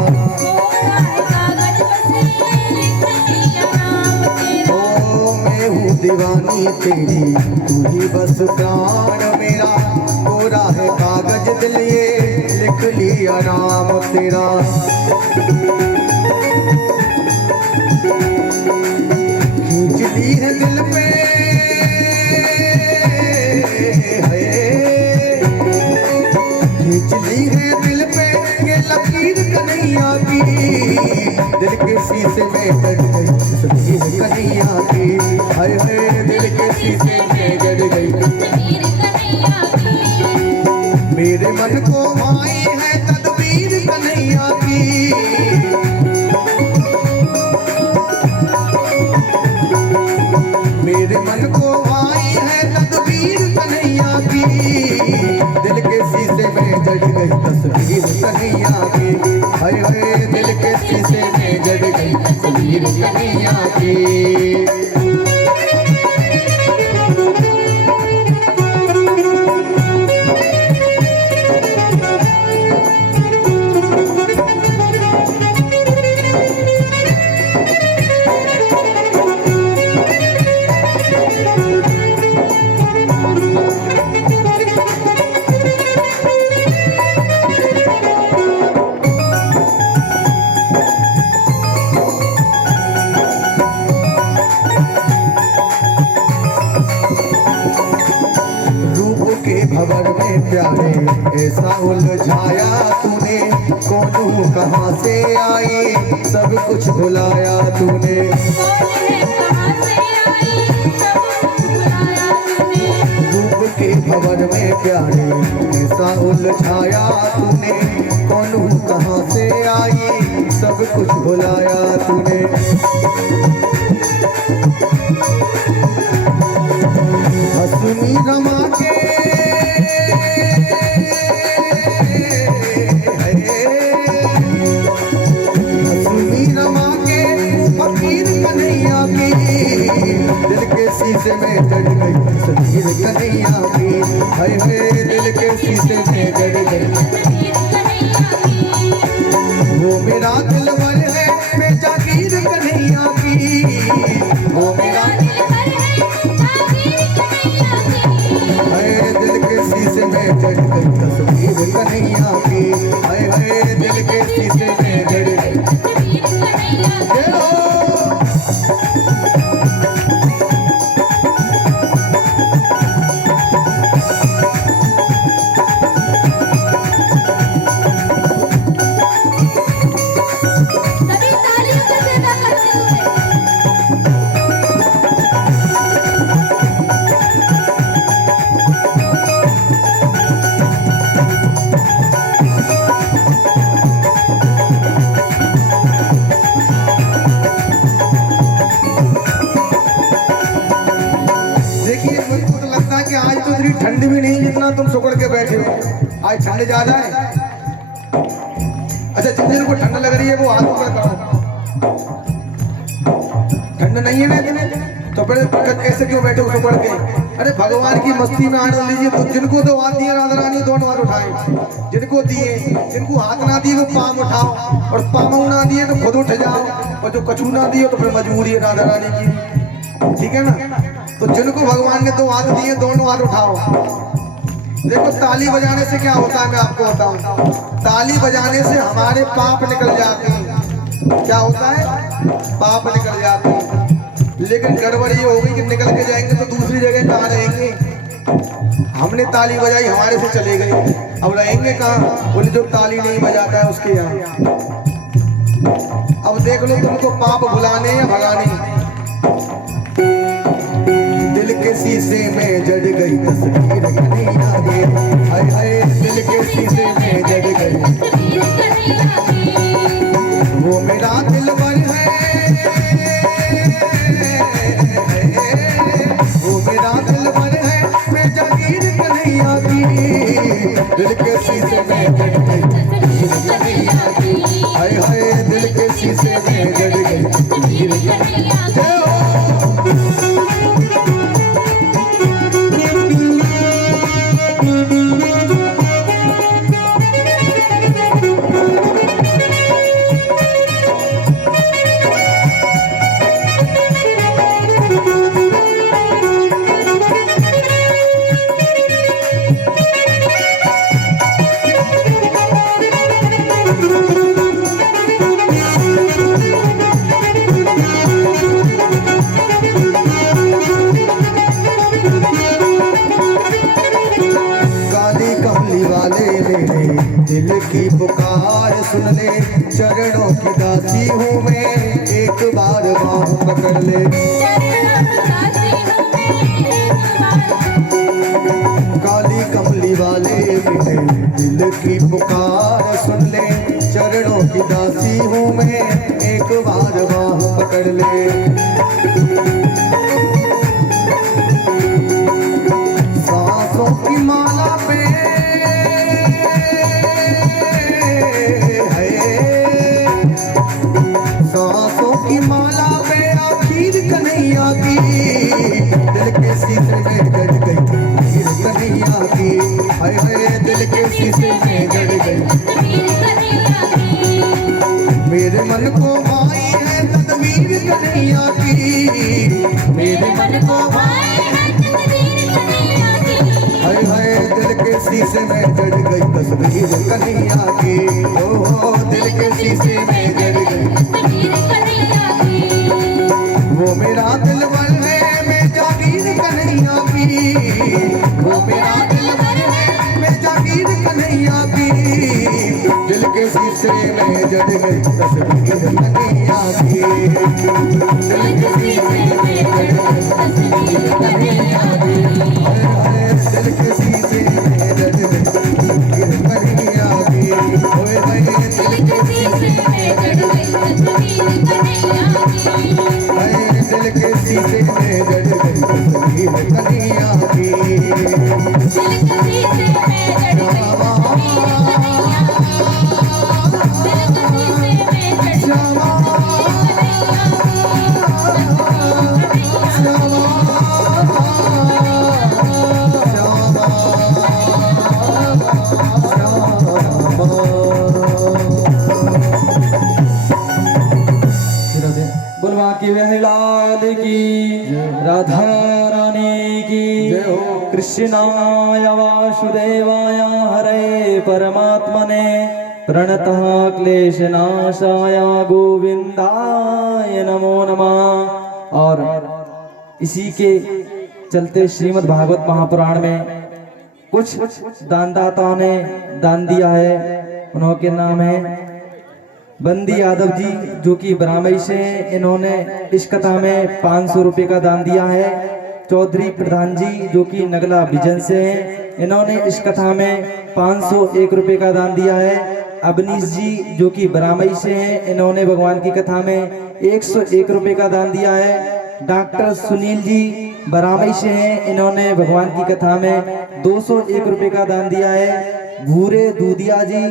ओ मैं हूँ दीवानी तेरी तू ही बस प्राण मेरा, कोरा है कागज दिल ये लिख लिया नाम तेरा। खींच ली है दिल पे खींच ली है दिल पे ये लकीर कन्हैया की, दिल के शीशे में जड़ गई तस्वीर कन्हैया की। हाय हाय दिल के शीशे में जड़ गई तस्वीर कन्हैया की। मेरे मन को भाई है तदबीर कन्हैया की, मेरे मन को आई है तदबीर कन्हैया की, दिल के शीशे में जड़ गई तस्वीर कन्हैया की। हाय हाय दिल के शीशे में जड़ गई तस्वीर कन्हैया की। भंवर में प्यारे ऐसा उलझाया तूने, कौन कहाँ से आई सब कुछ भुलाया तूने। रूप के भंवर में प्यारे ऐसा उलझाया तूने, कौन कहाँ से आई सब कुछ भुलाया तूने। हंसनी रमा के फकीर कन्हैया की, दिल के शीशे में जड़ गई तस्वीर कन्हैया की। हाय हाय दिल के शीशे में जड़ गई तस्वीर कन्हैया की। वो मेरा दिलबर है मैं जागीर कन्हैया की, वो मेरा दिलबर है जागीर कन्हैया की। हाय दिल के शीशे में जड़ गई तस्वीर कन्हैया की। हाय हाय दिल के शीशे में जड़ गई तस्वीर कन्हैया की। ठंड भी नहीं जितना तुम सुकड़ के बैठे हो। आज ठंड ज्यादा है, लग रही है वो हाथ ऊपर करो। ठंड नहीं है ना इतने, तो फिर ऐसे क्यों बैठे उसको पढ़ के? अरे भगवान की मस्ती में आनंद लीजिए। तो जिनको दो हाथ दिए राधा रानी दोनों हाथ उठाए, जिनको दिए, जिनको हाथ ना दिए वो पाँव उठाओ, और पाँव ना दिए तो खुद उठ जाओ, और जो कछू ना दिए तो फिर मजबूरी है राधा रानी की, ठीक है ना। तो जिनको भगवान ने दो हाथ दिए दोनों हाथ उठाओ। देखो ताली बजाने से क्या होता है मैं आपको बताऊं। ताली बजाने से हमारे पाप निकल जाते हैं। क्या होता है? पाप निकल जाते हैं। लेकिन गड़बड़ ये हो गई कि निकल के जाएंगे तो दूसरी जगह कहाँ रहेंगे। हमने ताली बजाई हमारे से चले गए, अब रहेंगे कहाँ? बोले जो ताली नहीं बजाता है उसके यहाँ। अब देख लो तुमको पाप भुलाने या भगाने। दिल के शीशे में जड़ गई तस्वीर कन्हैया की, हाय हाय दिल के शीशे में जड़ गई। वो मेरा दिलबर है, वो मेरा दिलबर है, मैं जागीर कन्हैया की। दिल के शीशे में जड़ गई तस्वीर कन्हैया की, हाय हाय दिल के शीशे में जड़ गई तस्वीर कन्हैया की। दिल की पुकार सुन ले, चरणों की दासी हूँ मैं, एक बार बाँह पकड़ ले। काली कमली वाले मेरे दिल की पुकार सुन ले, चरणों की दासी हूँ मैं, एक बार बाँह पकड़ ले। सांसों की माला पे कन्हैया की, दिल के शीशे में जड़ गई तस्वीर कन्हैया की, हाय हाय दिल के शीशे में जड़ गई। मेरे मन को भाई है तस्वीर कन्हैया की, मेरे मन को भाई है तस्वीर कन्हैया की, हाय हाय दिल के शीशे में जड़ गई तस्वीर कन्हैया की। ओ दिल के शीशे में जड़ गई तस्वीर कन्हैया की। वो मेरा दिलबर है, मैं जागीर कन्हैया की, वो मेरा दिलबर है, मैं जागीर कन्हैया की। दिल के शीशे में जड़ गई तस्वीर कन्हैया की, दिल के शीशे में जड़ गई तस्वीर कन्हैया की, दिल के शीशे में जड़ गई तस्वीर कन्हैया की, ओए ओए दिल के शीशे में जड़ गई तस्वीर कन्हैया की, दिल के शीशे में जड़ गई तस्वीर कन्हैया की, दिल के शीशे में जड़ गई लाल की, राधा रानी की, कृष्णाय वासुदेवाय हरे परमात्मने, प्रणतः क्लेशनाशाय गोविंदाय नमो नमः। और इसी के चलते श्रीमद् भागवत महापुराण में कुछ दानदाताओं ने दान दिया है। उनके नाम है बंदी यादव जी जो कि बरामई से, इन्होंने इस कथा में 500 रुपये का दान दिया है। चौधरी प्रधान जी जो कि नगला बिजन से हैं, इन्होंने इस कथा में 501 रुपये का दान दिया है। अवनीश जी जो कि बरामई से हैं, इन्होंने भगवान की कथा में 101 रुपये का दान दिया है। डॉक्टर सुनील जी बरामई से हैं, इन्होंने भगवान की कथा में 201 रुपये का दान दिया है। भूरे दूधिया जी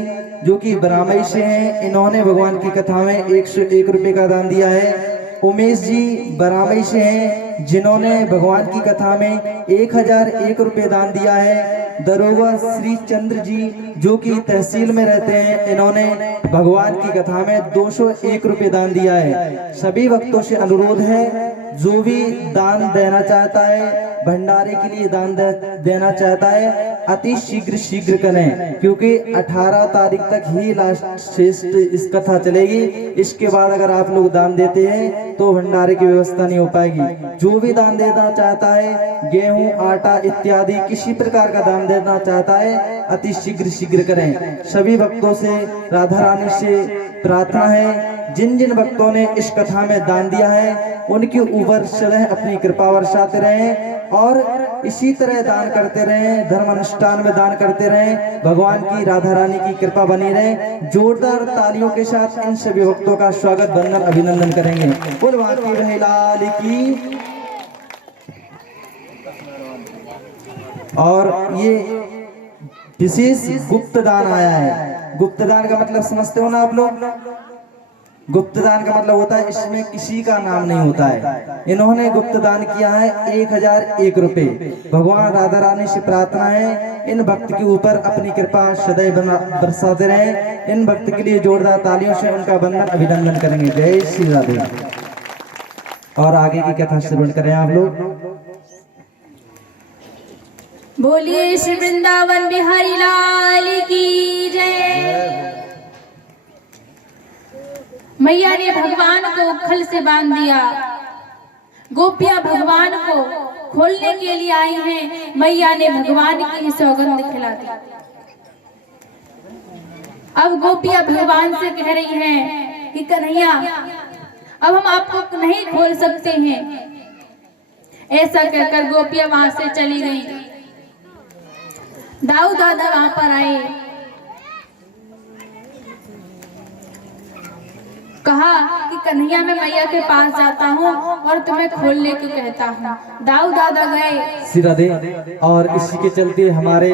जो कि ब्राह्मणी से हैं, इन्होंने भगवान की कथा में 101 रुपए का दान दिया है। उमेश जी ब्राह्मणी से हैं, जिन्होंने भगवान की कथा में 1001 रुपए दान दिया है। दरोगा श्री चंद्र जी जो कि तहसील में रहते हैं, इन्होंने भगवान की कथा में 201 रुपए दान दिया है। सभी भक्तों से अनुरोध है, जो भी दान देना चाहता है, भंडारे के लिए दान देना चाहता है, अति शीघ्र करें, क्योंकि 18 तारीख तक ही लास्ट शेष इस कथा चलेगी। इसके बाद अगर आप लोग दान देते हैं तो भंडारे की व्यवस्था नहीं हो पाएगी। जो भी दान देना चाहता है, गेहूं, आटा इत्यादि किसी प्रकार का दान देना चाहता है, अति शीघ्र करें। सभी भक्तों से राधा रानी से प्रार्थना है, जिन जिन भक्तों ने इस कथा में दान दिया है उनके ऊपर सदैव अपनी कृपा वर्षाते रहें और इसी तरह दान करते रहें, धर्म अनुष्ठान में दान करते रहें, भगवान की राधा रानी की कृपा बनी रहे। जोरदार तालियों के साथ इन सभी भक्तों का स्वागत, वंदन, अभिनंदन करेंगे। बोल बांके बिहारी लाल की। और ये विशेष गुप्त दान आया है। गुप्त दान का मतलब समझते हो ना आप लोग? गुप्त दान का मतलब होता है इसमें किसी का नाम नहीं होता है। इन्होंने गुप्त दान किया है 1001 रुपए। भगवान राधा रानी से प्रार्थना है, इन भक्त के ऊपर अपनी कृपा सदैव बरसाते रहें। इन भक्त के लिए जोरदार तालियों से उनका वंदन, अभिनंदन करेंगे। जय श्री राधे। और आगे की कथा श्रवण करें आप लोग। बोलिए श्री वृंदावन बिहारी लाल की जय। मैया ने भगवान को उखल से बांध दिया। गोपियां भगवान को खोलने के लिए आई हैं। मैया ने भगवान की सौगंध खिला दी। अब गोपियां भगवान से कह रही हैं कि कन्हैया, अब हम आपको नहीं खोल सकते हैं। ऐसा कहकर गोपियां वहां से चली गई। दाऊ दादा वहां पर आए, कहा कि कन्हैया मैं मैया के पास जाता हूँ और तुम्हें खोलने को कहता हूँ। दाऊ दादा गए। श्री राधे। और इसी के चलते हमारे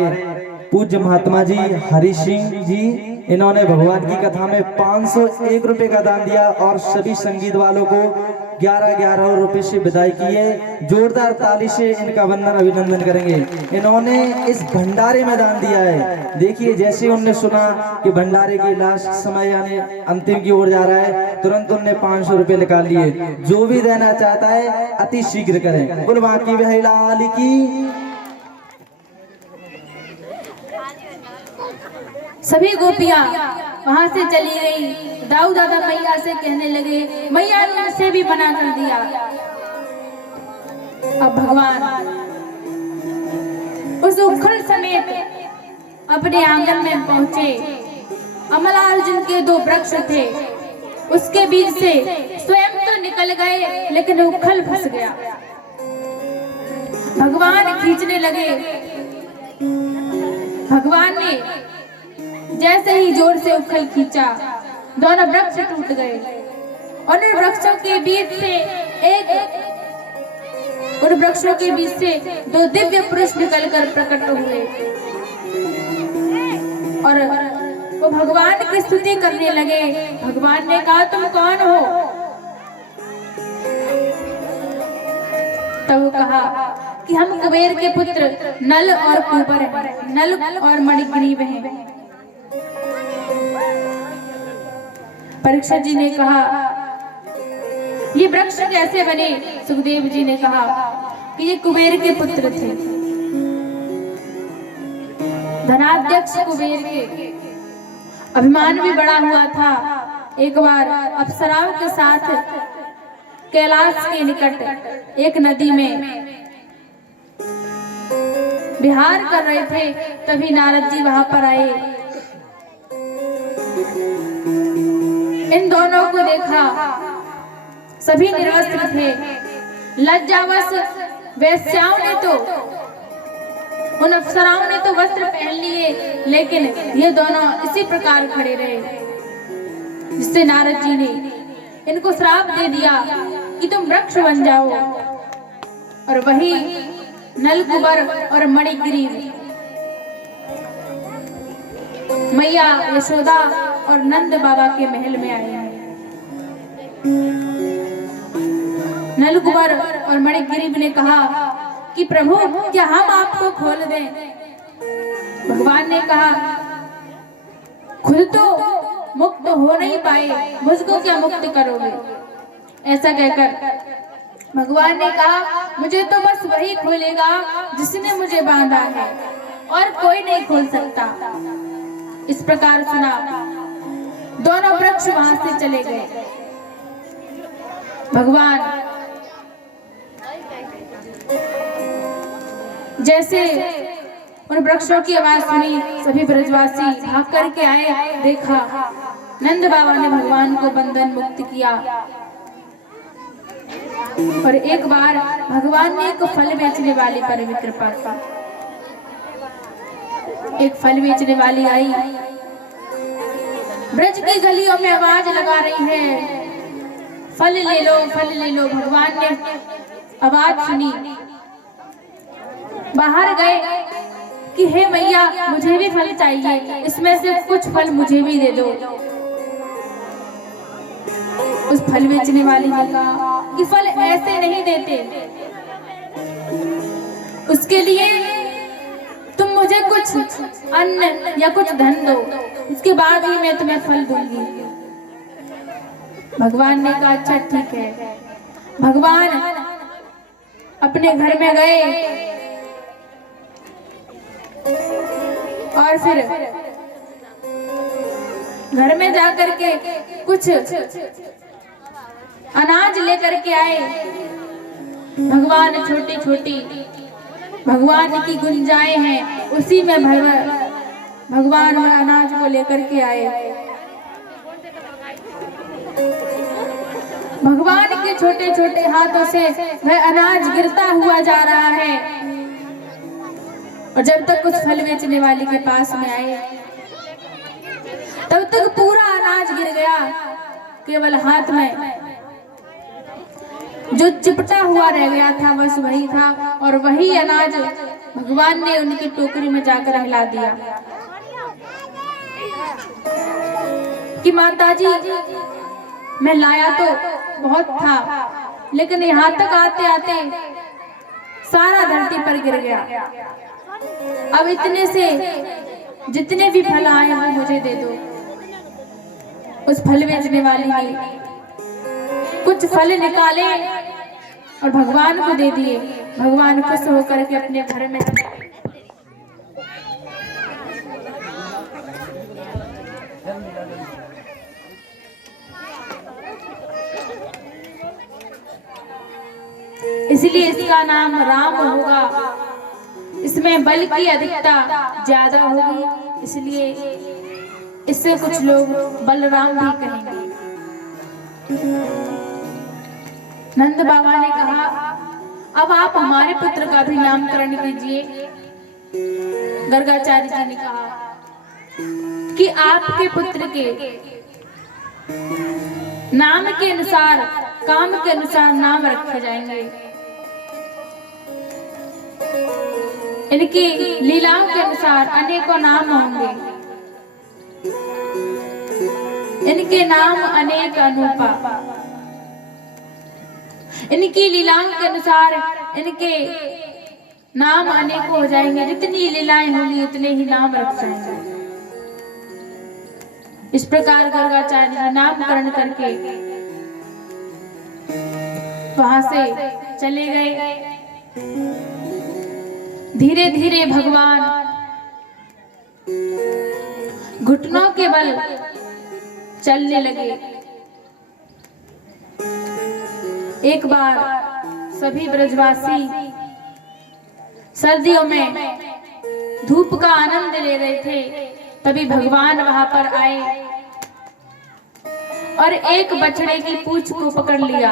पूज्य महात्मा जी हरि सिंह जी, इन्होंने भगवान की कथा में 501 रुपए का दान दिया और सभी संगीत वालों को 11 रुपए से विदाई की है। जोरदार ताली से इनका वंदन, अभिनंदन करेंगे। इन्होंने इस भंडारे में दान दिया है। देखिए, जैसे उनने सुना कि भंडारे की लास्ट समय यानी अंतिम की ओर जा रहा है, तुरंत उनने 500 रुपए निकाल लिए। जो भी देना चाहता है अति शीघ्र करें। बोल बांके बिहारी लाल की। सभी गोपियां वहां से चली गई। दाऊ दादा मैया से कहने लगे, मैया ने उसे भी मना कर दिया। अब भगवान उस उखल समेत अपने आंगन में पहुंचे। अमलार्जुन के 2 वृक्ष थे, उसके बीच से स्वयं तो निकल गए लेकिन उखल फंस गया। भगवान खींचने लगे। भगवान ने जैसे ही जोर से उखल खींचा, दोनों वृक्ष टूट गए और उन वृक्षों के बीच से 2 दिव्य पुरुष निकलकर प्रकट हुए और वो भगवान की स्तुति करने लगे। भगवान ने कहा, तुम कौन हो? तब वो कहा कि हम कुबेर के पुत्र नल और कुबर हैं, नल और मणिग्रीव हैं। परीक्षित जी ने कहा, ये वृक्ष कैसे बने? सुखदेव जी ने कहा कि ये कुबेर के पुत्र थे, धनाध्यक्ष कुबेर के। अभिमान भी बड़ा हुआ था। एक बार अप्सराओं के साथ कैलाश के निकट एक नदी में विहार कर रहे थे, तभी नारद जी वहां पर आए। इन दोनों को देखा, सभी निर्वस्त्र थे। लज्जावश वेश्याओं ने तो, उन अप्सराओं ने तो वस्त्र पहन लिए, लेकिन ये दोनों इसी प्रकार खड़े रहे, जिससे नारद जी ने इनको श्राप दे दिया कि तुम वृक्ष बन जाओ। और वही नलकुबर और मणिग्रीव मैया यशोदा और नंद बाबा के महल में आए हैं। नलकुबर और मणिग्रीव ने कहा कि प्रभु क्या हम आपको खोल दें? भगवान ने कहा खुद तो मुक्त हो नहीं पाए, मुझको क्या मुक्त करोगे? ऐसा कहकर भगवान ने कहा मुझे तो बस वही खोलेगा जिसने मुझे बांधा है, और कोई नहीं खोल सकता। इस प्रकार सुना, दोनों वृक्ष वहां से चले गए। भगवान जैसे उन वृक्षों की आवाज सुनी, सभी ब्रजवासी भाग करके आए। देखा नंद बाबा ने भगवान को बंधन मुक्त किया। और एक बार भगवान ने एक फल बेचने वाली पर भी कृपा की। एक फल बेचने वाली आई, ब्रज की गलियों में आवाज लगा रही है, फल ले लो, फल ले लो। भगवान ने आवाज सुनी, बाहर गए कि हे मैया मुझे भी फल चाहिए, इसमें से कुछ फल मुझे भी दे दो। उस फल बेचने वाली ने कहा कि फल ऐसे नहीं देते, उसके लिए तुम मुझे कुछ अन्न या कुछ धन दो, उसके बाद ही मैं तुम्हें फल दूंगी। भगवान ने कहा अच्छा ठीक है। भगवान अपने घर में गए और फिर घर में जाकर के कुछ अनाज लेकर के आए। भगवान छोटी छोटी भगवान की गुंजाएं हैं, उसी में भगवान अनाज को लेकर के आए। भगवान के छोटे छोटे हाथों से वह अनाज गिरता हुआ जा रहा है। और जब तक उस फल बेचने वाली के पास में आए, तब तक पूरा अनाज गिर गया। केवल हाथ में जो चिपटा हुआ रह गया था बस वही था, और वही अनाज भगवान ने उनकी टोकरी में जाकर हिला दिया कि माताजी मैं लाया तो बहुत था, लेकिन यहाँ तक आते आते सारा धरती पर गिर गया। अब इतने से जितने भी फल आए वो मुझे दे दो। उस फल बेचने वाली ने कुछ फल निकाले और भगवान को दे दिए। भगवान खुश होकर के अपने घर में इसलिए इसका नाम राम होगा। इसमें बल की अधिकता ज्यादा होगी, इसलिए इससे कुछ लोग बलराम भी कहेंगे। नंद बाबा ने कहा अब आप हमारे पुत्र का भी नामकरण कीजिए। गर्गाचार्य जी ने कहा कि आपके पुत्र के नाम के अनुसार, काम के अनुसार नाम रखे जाएंगे। इनकी लीलाओं के अनुसार अनेकों नाम होंगे। इनके नाम अनेक अनूपा। इनकी लीलाओं के अनुसार इनके नाम अनेक हो जाएंगे। जितनी लीलाएं होंगी उतने ही नाम रख जाएंगे। इस प्रकार गर्गाचार्य जी नामकरण करके वहां से चले गए। धीरे धीरे भगवान घुटनों के बल चलने लगे। एक बार सभी ब्रजवासी सर्दियों में धूप का आनंद ले रहे थे, तभी भगवान वहां पर आए और एक बछड़े की पूंछ को पकड़ लिया।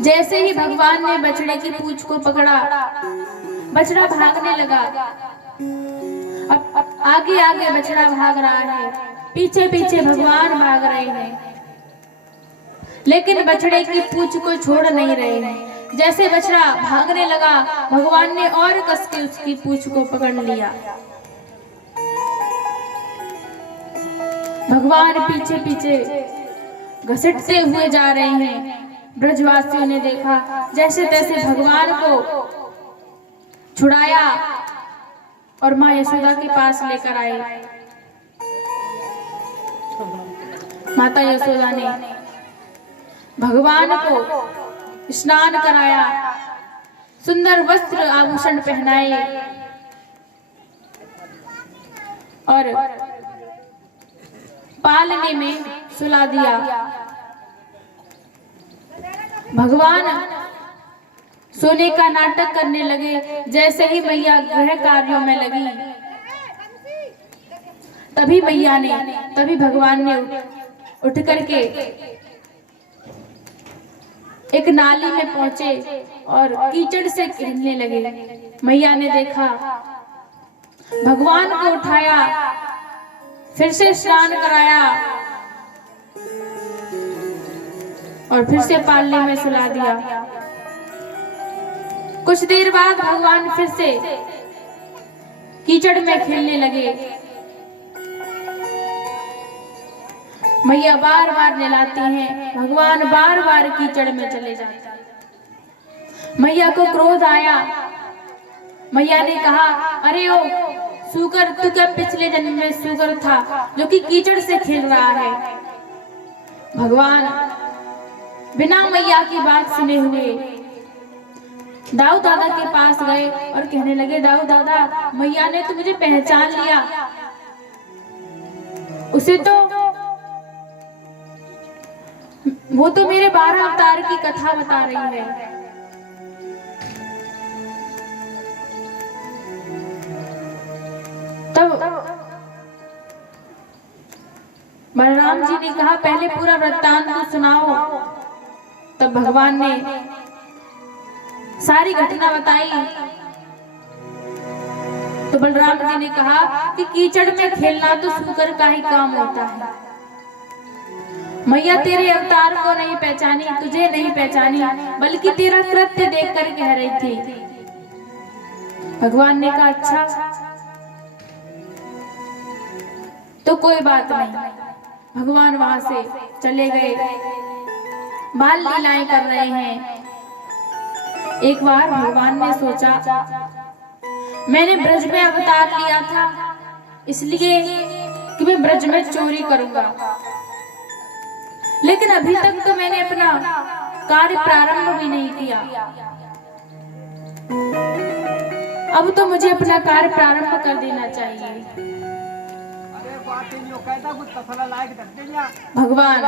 जैसे ही भगवान ने बछड़े की पूंछ को पकड़ा, बछड़ा भागने लगा। अब आगे आगे बछड़ा भाग रहा है, पीछे पीछे भगवान भाग रहे हैं, लेकिन बछड़े की पूंछ को छोड़ नहीं रहे हैं। जैसे बछड़ा भागने लगा, भगवान ने और कस के उसकी पूंछ को पकड़ लिया। भगवान पीछे पीछे घसीटते हुए जा रहे हैं। ब्रजवासियों ने देखा, जैसे तैसे भगवान को छुड़ाया और माँ यशोदा के पास लेकर आए। माता यशोदा ने भगवान को स्नान कराया, सुंदर वस्त्र आभूषण पहनाए और पालने में सुला दिया। भगवान सोने का नाटक करने लगे। जैसे ही मैया गृह कार्यों में लगी, तभी भगवान ने उठ करके एक नाली में पहुंचे और कीचड़ से खेलने लगे। मैया ने देखा, भगवान को उठाया, फिर से स्नान कराया और फिर से पालने में सुला दिया। कुछ देर बाद भगवान फिर से कीचड़ में खेलने लगे। मैया बार बार नहलाती हैं, भगवान बार बार कीचड़ में चले जाते हैं। मैया को क्रोध आया। मैया ने कहा, अरे ओ सूकर, तू क्या पिछले जन्म में सूकर था जो कि कीचड़ से खेल रहा है। भगवान बिना मैया की बात सुने हुए दाऊ दादा के पास गए और कहने लगे, दाऊ दादा, मैया ने तो मुझे पहचान लिया। वो तो मेरे 12 अवतार की कथा बता रही है। तब बलराम जी ने कहा, पहले पूरा वृत्तांत तो सुनाओ। तब भगवान ने सारी घटना बताई। तो बलराम जी ने कहा कि कीचड़ में खेलना तो सूकर का ही काम होता है। मैया तेरे अवतार को नहीं पहचानी, तुझे नहीं पहचानी, बल्कि तेरा कृत्य देखकर कह रही थी। भगवान ने कहा, अच्छा तो कोई बात नहीं। भगवान वहां से चले गए, बाल लीलाएं कर रहे हैं। एक बार भगवान ने सोचा, मैंने ब्रज में अवतार लिया था इसलिए कि मैं ब्रज में चोरी करूंगा, लेकिन अभी तक तो मैंने अपना कार्य प्रारंभ भी नहीं किया। अब तो मुझे अपना कार्य प्रारंभ कर देना चाहिए। भगवान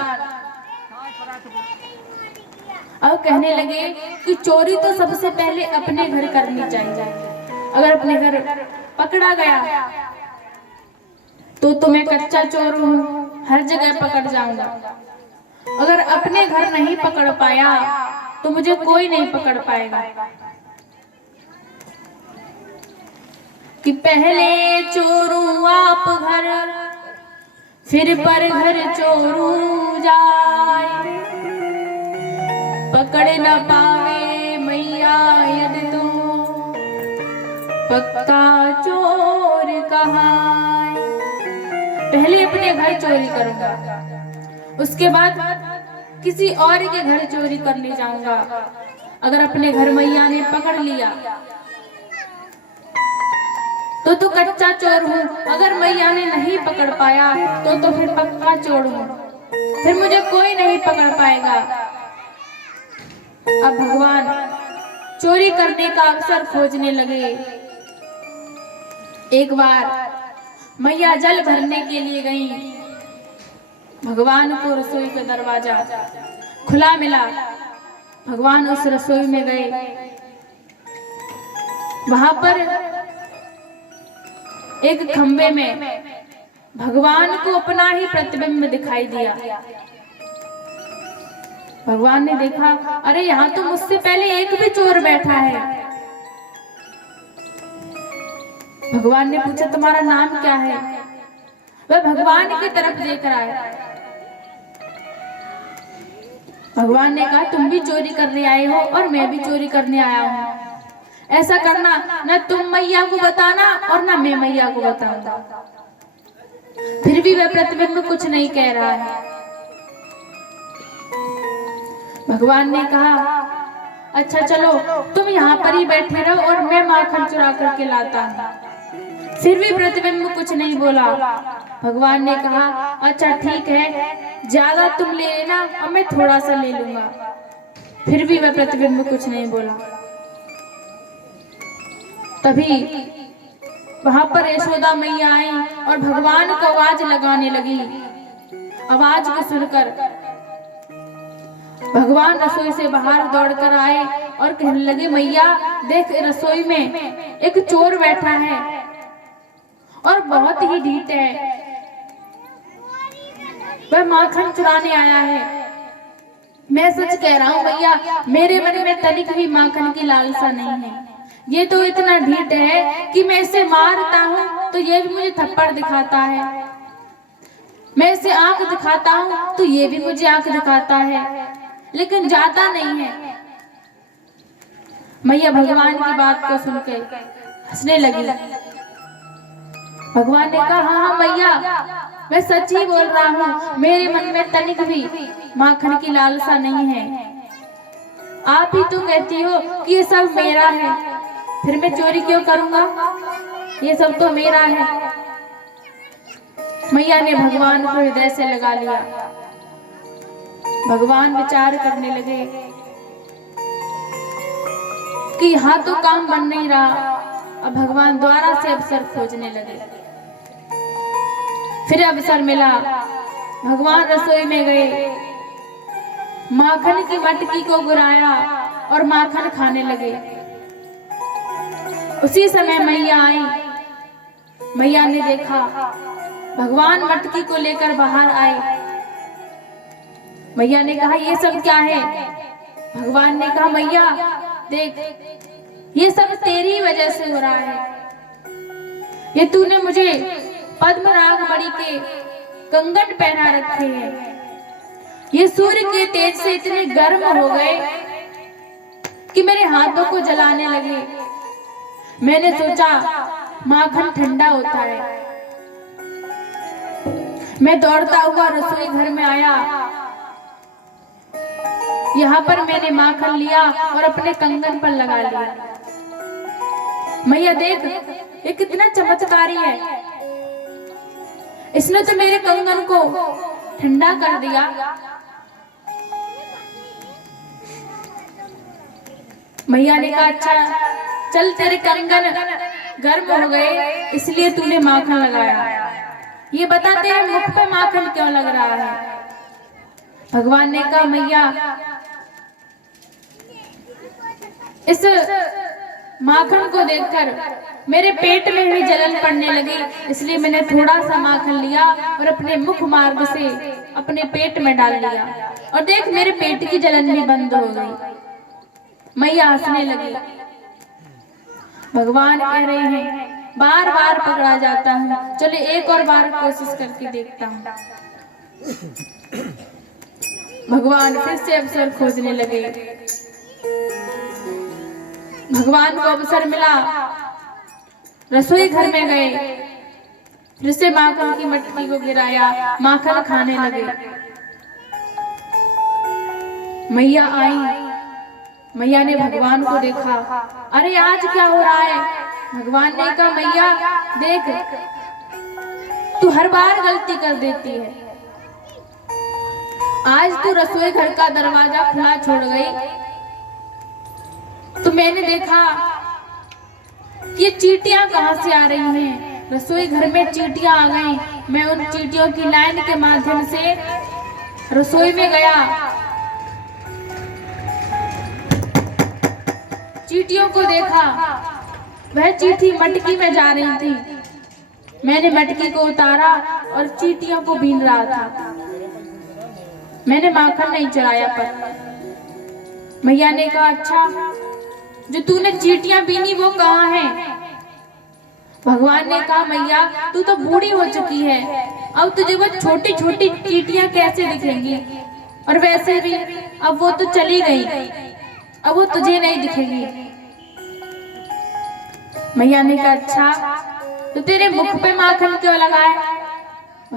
अब कहने लगे कि चोरी तो सबसे पहले अपने घर करनी चाहिए। अगर अपने घर पकड़ा गया तो मैं कच्चा चोर हूँ, हर जगह पकड़ जाऊंगा। अगर अपने घर नहीं पकड़ पाया तो मुझे कोई नहीं पकड़ पाएगा। कि पहले चोरू आप घर, फिर पर घर चोरू जाए, पकड़ न पावे मैया यदि तू पक्का चोर कहाए। पहले अपने घर चोरी करूंगा, उसके बाद किसी और के घर चोरी करने जाऊंगा। अगर अपने घर मैया ने पकड़ लिया तो कच्चा चोर हूँ। अगर मैया ने नहीं पकड़ पाया तो फिर पक्का चोर हूँ, फिर मुझे कोई नहीं पकड़ पाएगा। अब भगवान चोरी करने का अवसर खोजने लगे। एक बार मैया जल भरने के लिए गई। भगवान को रसोई का दरवाजा खुला मिला। भगवान उस रसोई में गए। वहां पर एक खंबे में भगवान को अपना ही प्रतिबिंब दिखाई दिया। भगवान ने देखा, अरे यहाँ तो मुझसे पहले एक भी चोर बैठा है। भगवान ने पूछा, तुम्हारा नाम क्या है? वह भगवान की तरफ देख रहा है। भगवान ने कहा, तुम भी चोरी करने आए हो और मैं भी चोरी करने आया हूँ। ऐसा करना, न तुम मैया को बताना और न मैं मैया को बताऊंगा। फिर भी वह प्रतिबिंब कुछ नहीं कह रहा है। भगवान ने कहा, अच्छा चलो तुम यहाँ पर ही बैठे रहो और मैं माखन चुरा करके लाता हूँ। फिर भी प्रतिबिंब कुछ नहीं बोला। भगवान ने कहा, अच्छा ठीक है, ज्यादा तुम ले लेना और मैं थोड़ा सा ले लूंगा। फिर भी वह प्रतिबिंब कुछ नहीं बोला। तभी वहां पर यशोदा मैया आई और भगवान को आवाज लगाने लगी। आवाज को सुनकर भगवान रसोई से बाहर दौड़कर आए और कहने लगे, मैया देख, रसोई में एक चोर बैठा है और बहुत ही ढीठ है, वह माखन चुराने आया है। मैं सच कह रहा हूँ भैया, मेरे मन में तनिक भी माखन की लालसा नहीं है। ये तो इतना ढीठ है कि मैं इसे मारता हूँ तो ये भी मुझे थप्पड़ दिखाता है, मैं इसे आंख दिखाता हूँ तो ये भी मुझे आंख दिखाता है, लेकिन जाता नहीं है। मैया भगवान की बात को सुनकर हंसने लगी। भगवान ने कहा, हाँ हाँ मैया, मैं सच ही बोल रहा हूँ, मेरे मन में तनिक भी माखन की लालसा नहीं है। आप ही तो कहती हो कि ये सब मेरा है, फिर मैं चोरी क्यों करूंगा? ये सब तो मेरा है। मैया ने भगवान को हृदय से लगा लिया। भगवान विचार करने लगे कि यहाँ तो काम बन नहीं रहा। अब भगवान द्वारा से अवसर खोजने लगे। फिर अवसर मिला, भगवान रसोई में गए, माखन की मटकी को गिराया और माखन खाने लगे। उसी समय मैया आई। मैया ने देखा भगवान मटकी को लेकर बाहर आए। मैया ने कहा, ये सब क्या है? भगवान ने कहा, मैया देख, ये सब तेरी वजह से हो रहा है। ये तूने मुझे पद्मराग मणि के कंगन पहना रखे हैं, ये सूर्य के तेज से इतने गर्म हो गए कि मेरे हाथों को जलाने लगे। मैंने सोचा माखन ठंडा होता है। मैं दौड़ता हुआ रसोई घर में आया। यहाँ पर मैंने माखन लिया और अपने कंगन पर लगा लिया। मैया देख, ये कितना चमत्कारी है, इसने तो मेरे कंगन को ठंडा कर दिया। मैया ने कहा, अच्छा चल, तेरे कंगन गर्म हो गए इसलिए तूने माखन लगाया। ये बता, तेरे मुख पे माखन क्यों लग रहा है? भगवान ने कहा, मैया इस माखन को देखकर मेरे पेट में भी जलन पड़ने लगी, इसलिए मैंने थोड़ा सा माखन लिया और अपने मुख मार्ग से अपने पेट में डाल लिया, और देख मेरे पेट की जलन भी बंद हो गई। मैया हंसने लगी। भगवान कह रहे हैं, बार बार पकड़ा जाता हूँ, चलो एक और बार कोशिश करके देखता हूँ। भगवान फिर से अवसर खोजने लगे। भगवान को अवसर मिला, रसोई घर में गए, फिर से माखन की मटकी को गिराया, माखन खाने लगे। मैया आई। मैया ने भगवान को देखा, अरे आज क्या हो रहा है? भगवान ने कहा, मैया देख, तू हर बार गलती कर देती है। आज तू रसोई घर का दरवाजा खुला छोड़ गई तो मैंने देखा कि ये चींटियां कहां से आ रही हैं। रसोई घर में चींटियां आ गई। मैं उन चींटियों की लाइन के माध्यम से रसोई में गया। चींटियों को देखा, वह चींटी मटकी में जा रही थी। मैंने मटकी को उतारा और चींटियों को बीन रहा था। मैंने माखन नहीं चुराया। पर मैया ने कहा, अच्छा जो तूने चींटियां बीनी वो कहाँ है? भगवान ने कहा, मैया तू तो बूढ़ी हो चुकी है, अब तुझे वो छोटी छोटी चींटियां कैसे दिखेंगी? और वैसे भी अब वो तो चली गई, अब वो तुझे नहीं दिखेगी। मैया ने कहा, अच्छा तो तेरे मुख पे माखन क्यों लगाए?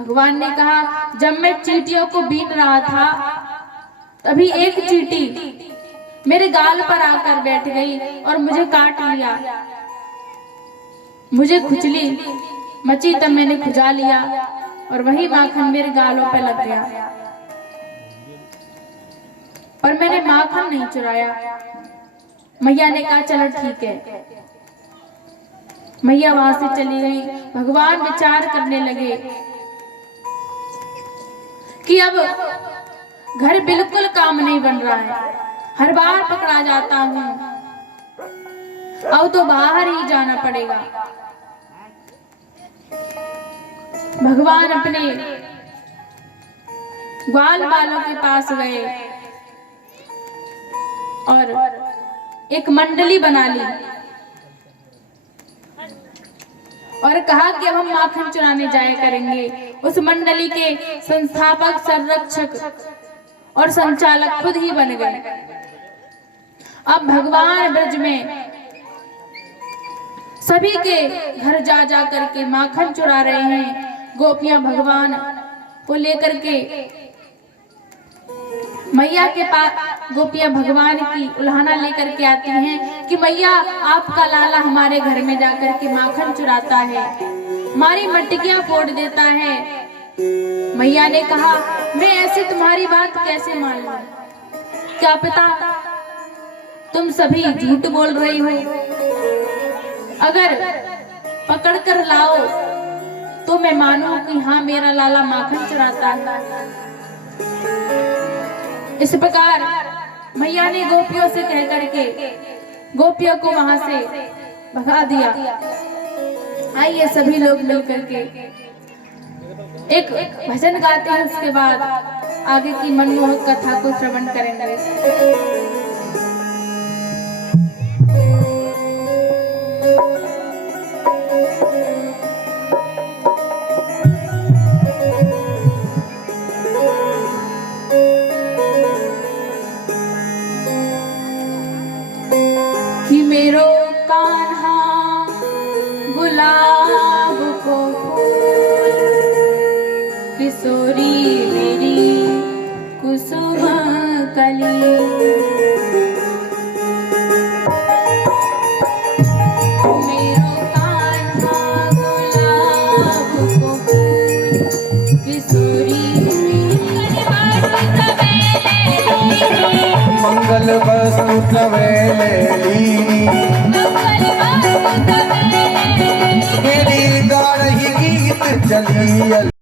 भगवान ने कहा, जब मैं चींटियों को बीन रहा था तभी एक चींटी मेरे गाल पर आकर बैठ गई और मुझे काट लिया। मुझे खुजली मची, तब मैंने खुजा लिया और वही माखन मेरे गालों पे लग गया, पर मैंने माखन नहीं चुराया। मैया ने कहा, चलो ठीक है। मैया वहां से चली गई। भगवान विचार करने लगे कि अब घर बिल्कुल काम नहीं बन रहा है, हर बार पकड़ा जाता हूं, अब तो बाहर ही जाना पड़ेगा। भगवान अपने ग्वाल वालों के पास गए और एक मंडली बना ली और कहा कि अब हम माखन चुराने जाया करेंगे। उस मंडली के संस्थापक, संरक्षक और संचालक खुद ही बन गए। अब भगवान ब्रज में सभी के घर जा जा करके माखन चुरा रहे हैं। गोपियां भगवान को लेकर के मैया के पास, गोपियां भगवान की उल्हाना लेकर के आती हैं कि मैया, आपका लाला हमारे घर में जाकर के माखन चुराता है, हमारी मटकियां फोड़ देता है। मैया ने कहा, मैं ऐसे तुम्हारी बात कैसे मान लूं? क्या पता तुम सभी झूठ बोल रही हो। अगर पकड़ कर लाओ तो मैं मानूं कि हाँ, मेरा लाला माखन चुराता है। इस प्रकार मैया ने गोपियों से कह करके गोपियों को वहां से भगा दिया। आइए सभी लोग मिलकर के एक भजन गाते हैं, उसके बाद आगे की मनमोहक कथा को श्रवण करेंगे। कि मेरो कान्हा गुलाब को फूल, किशोरी मेरी कुसुम कली। मेरो कान्हा गुलाब को फूल, किशोरी मंगल वस्तु सवेले लीनी, मेरी गा रही गीत चली।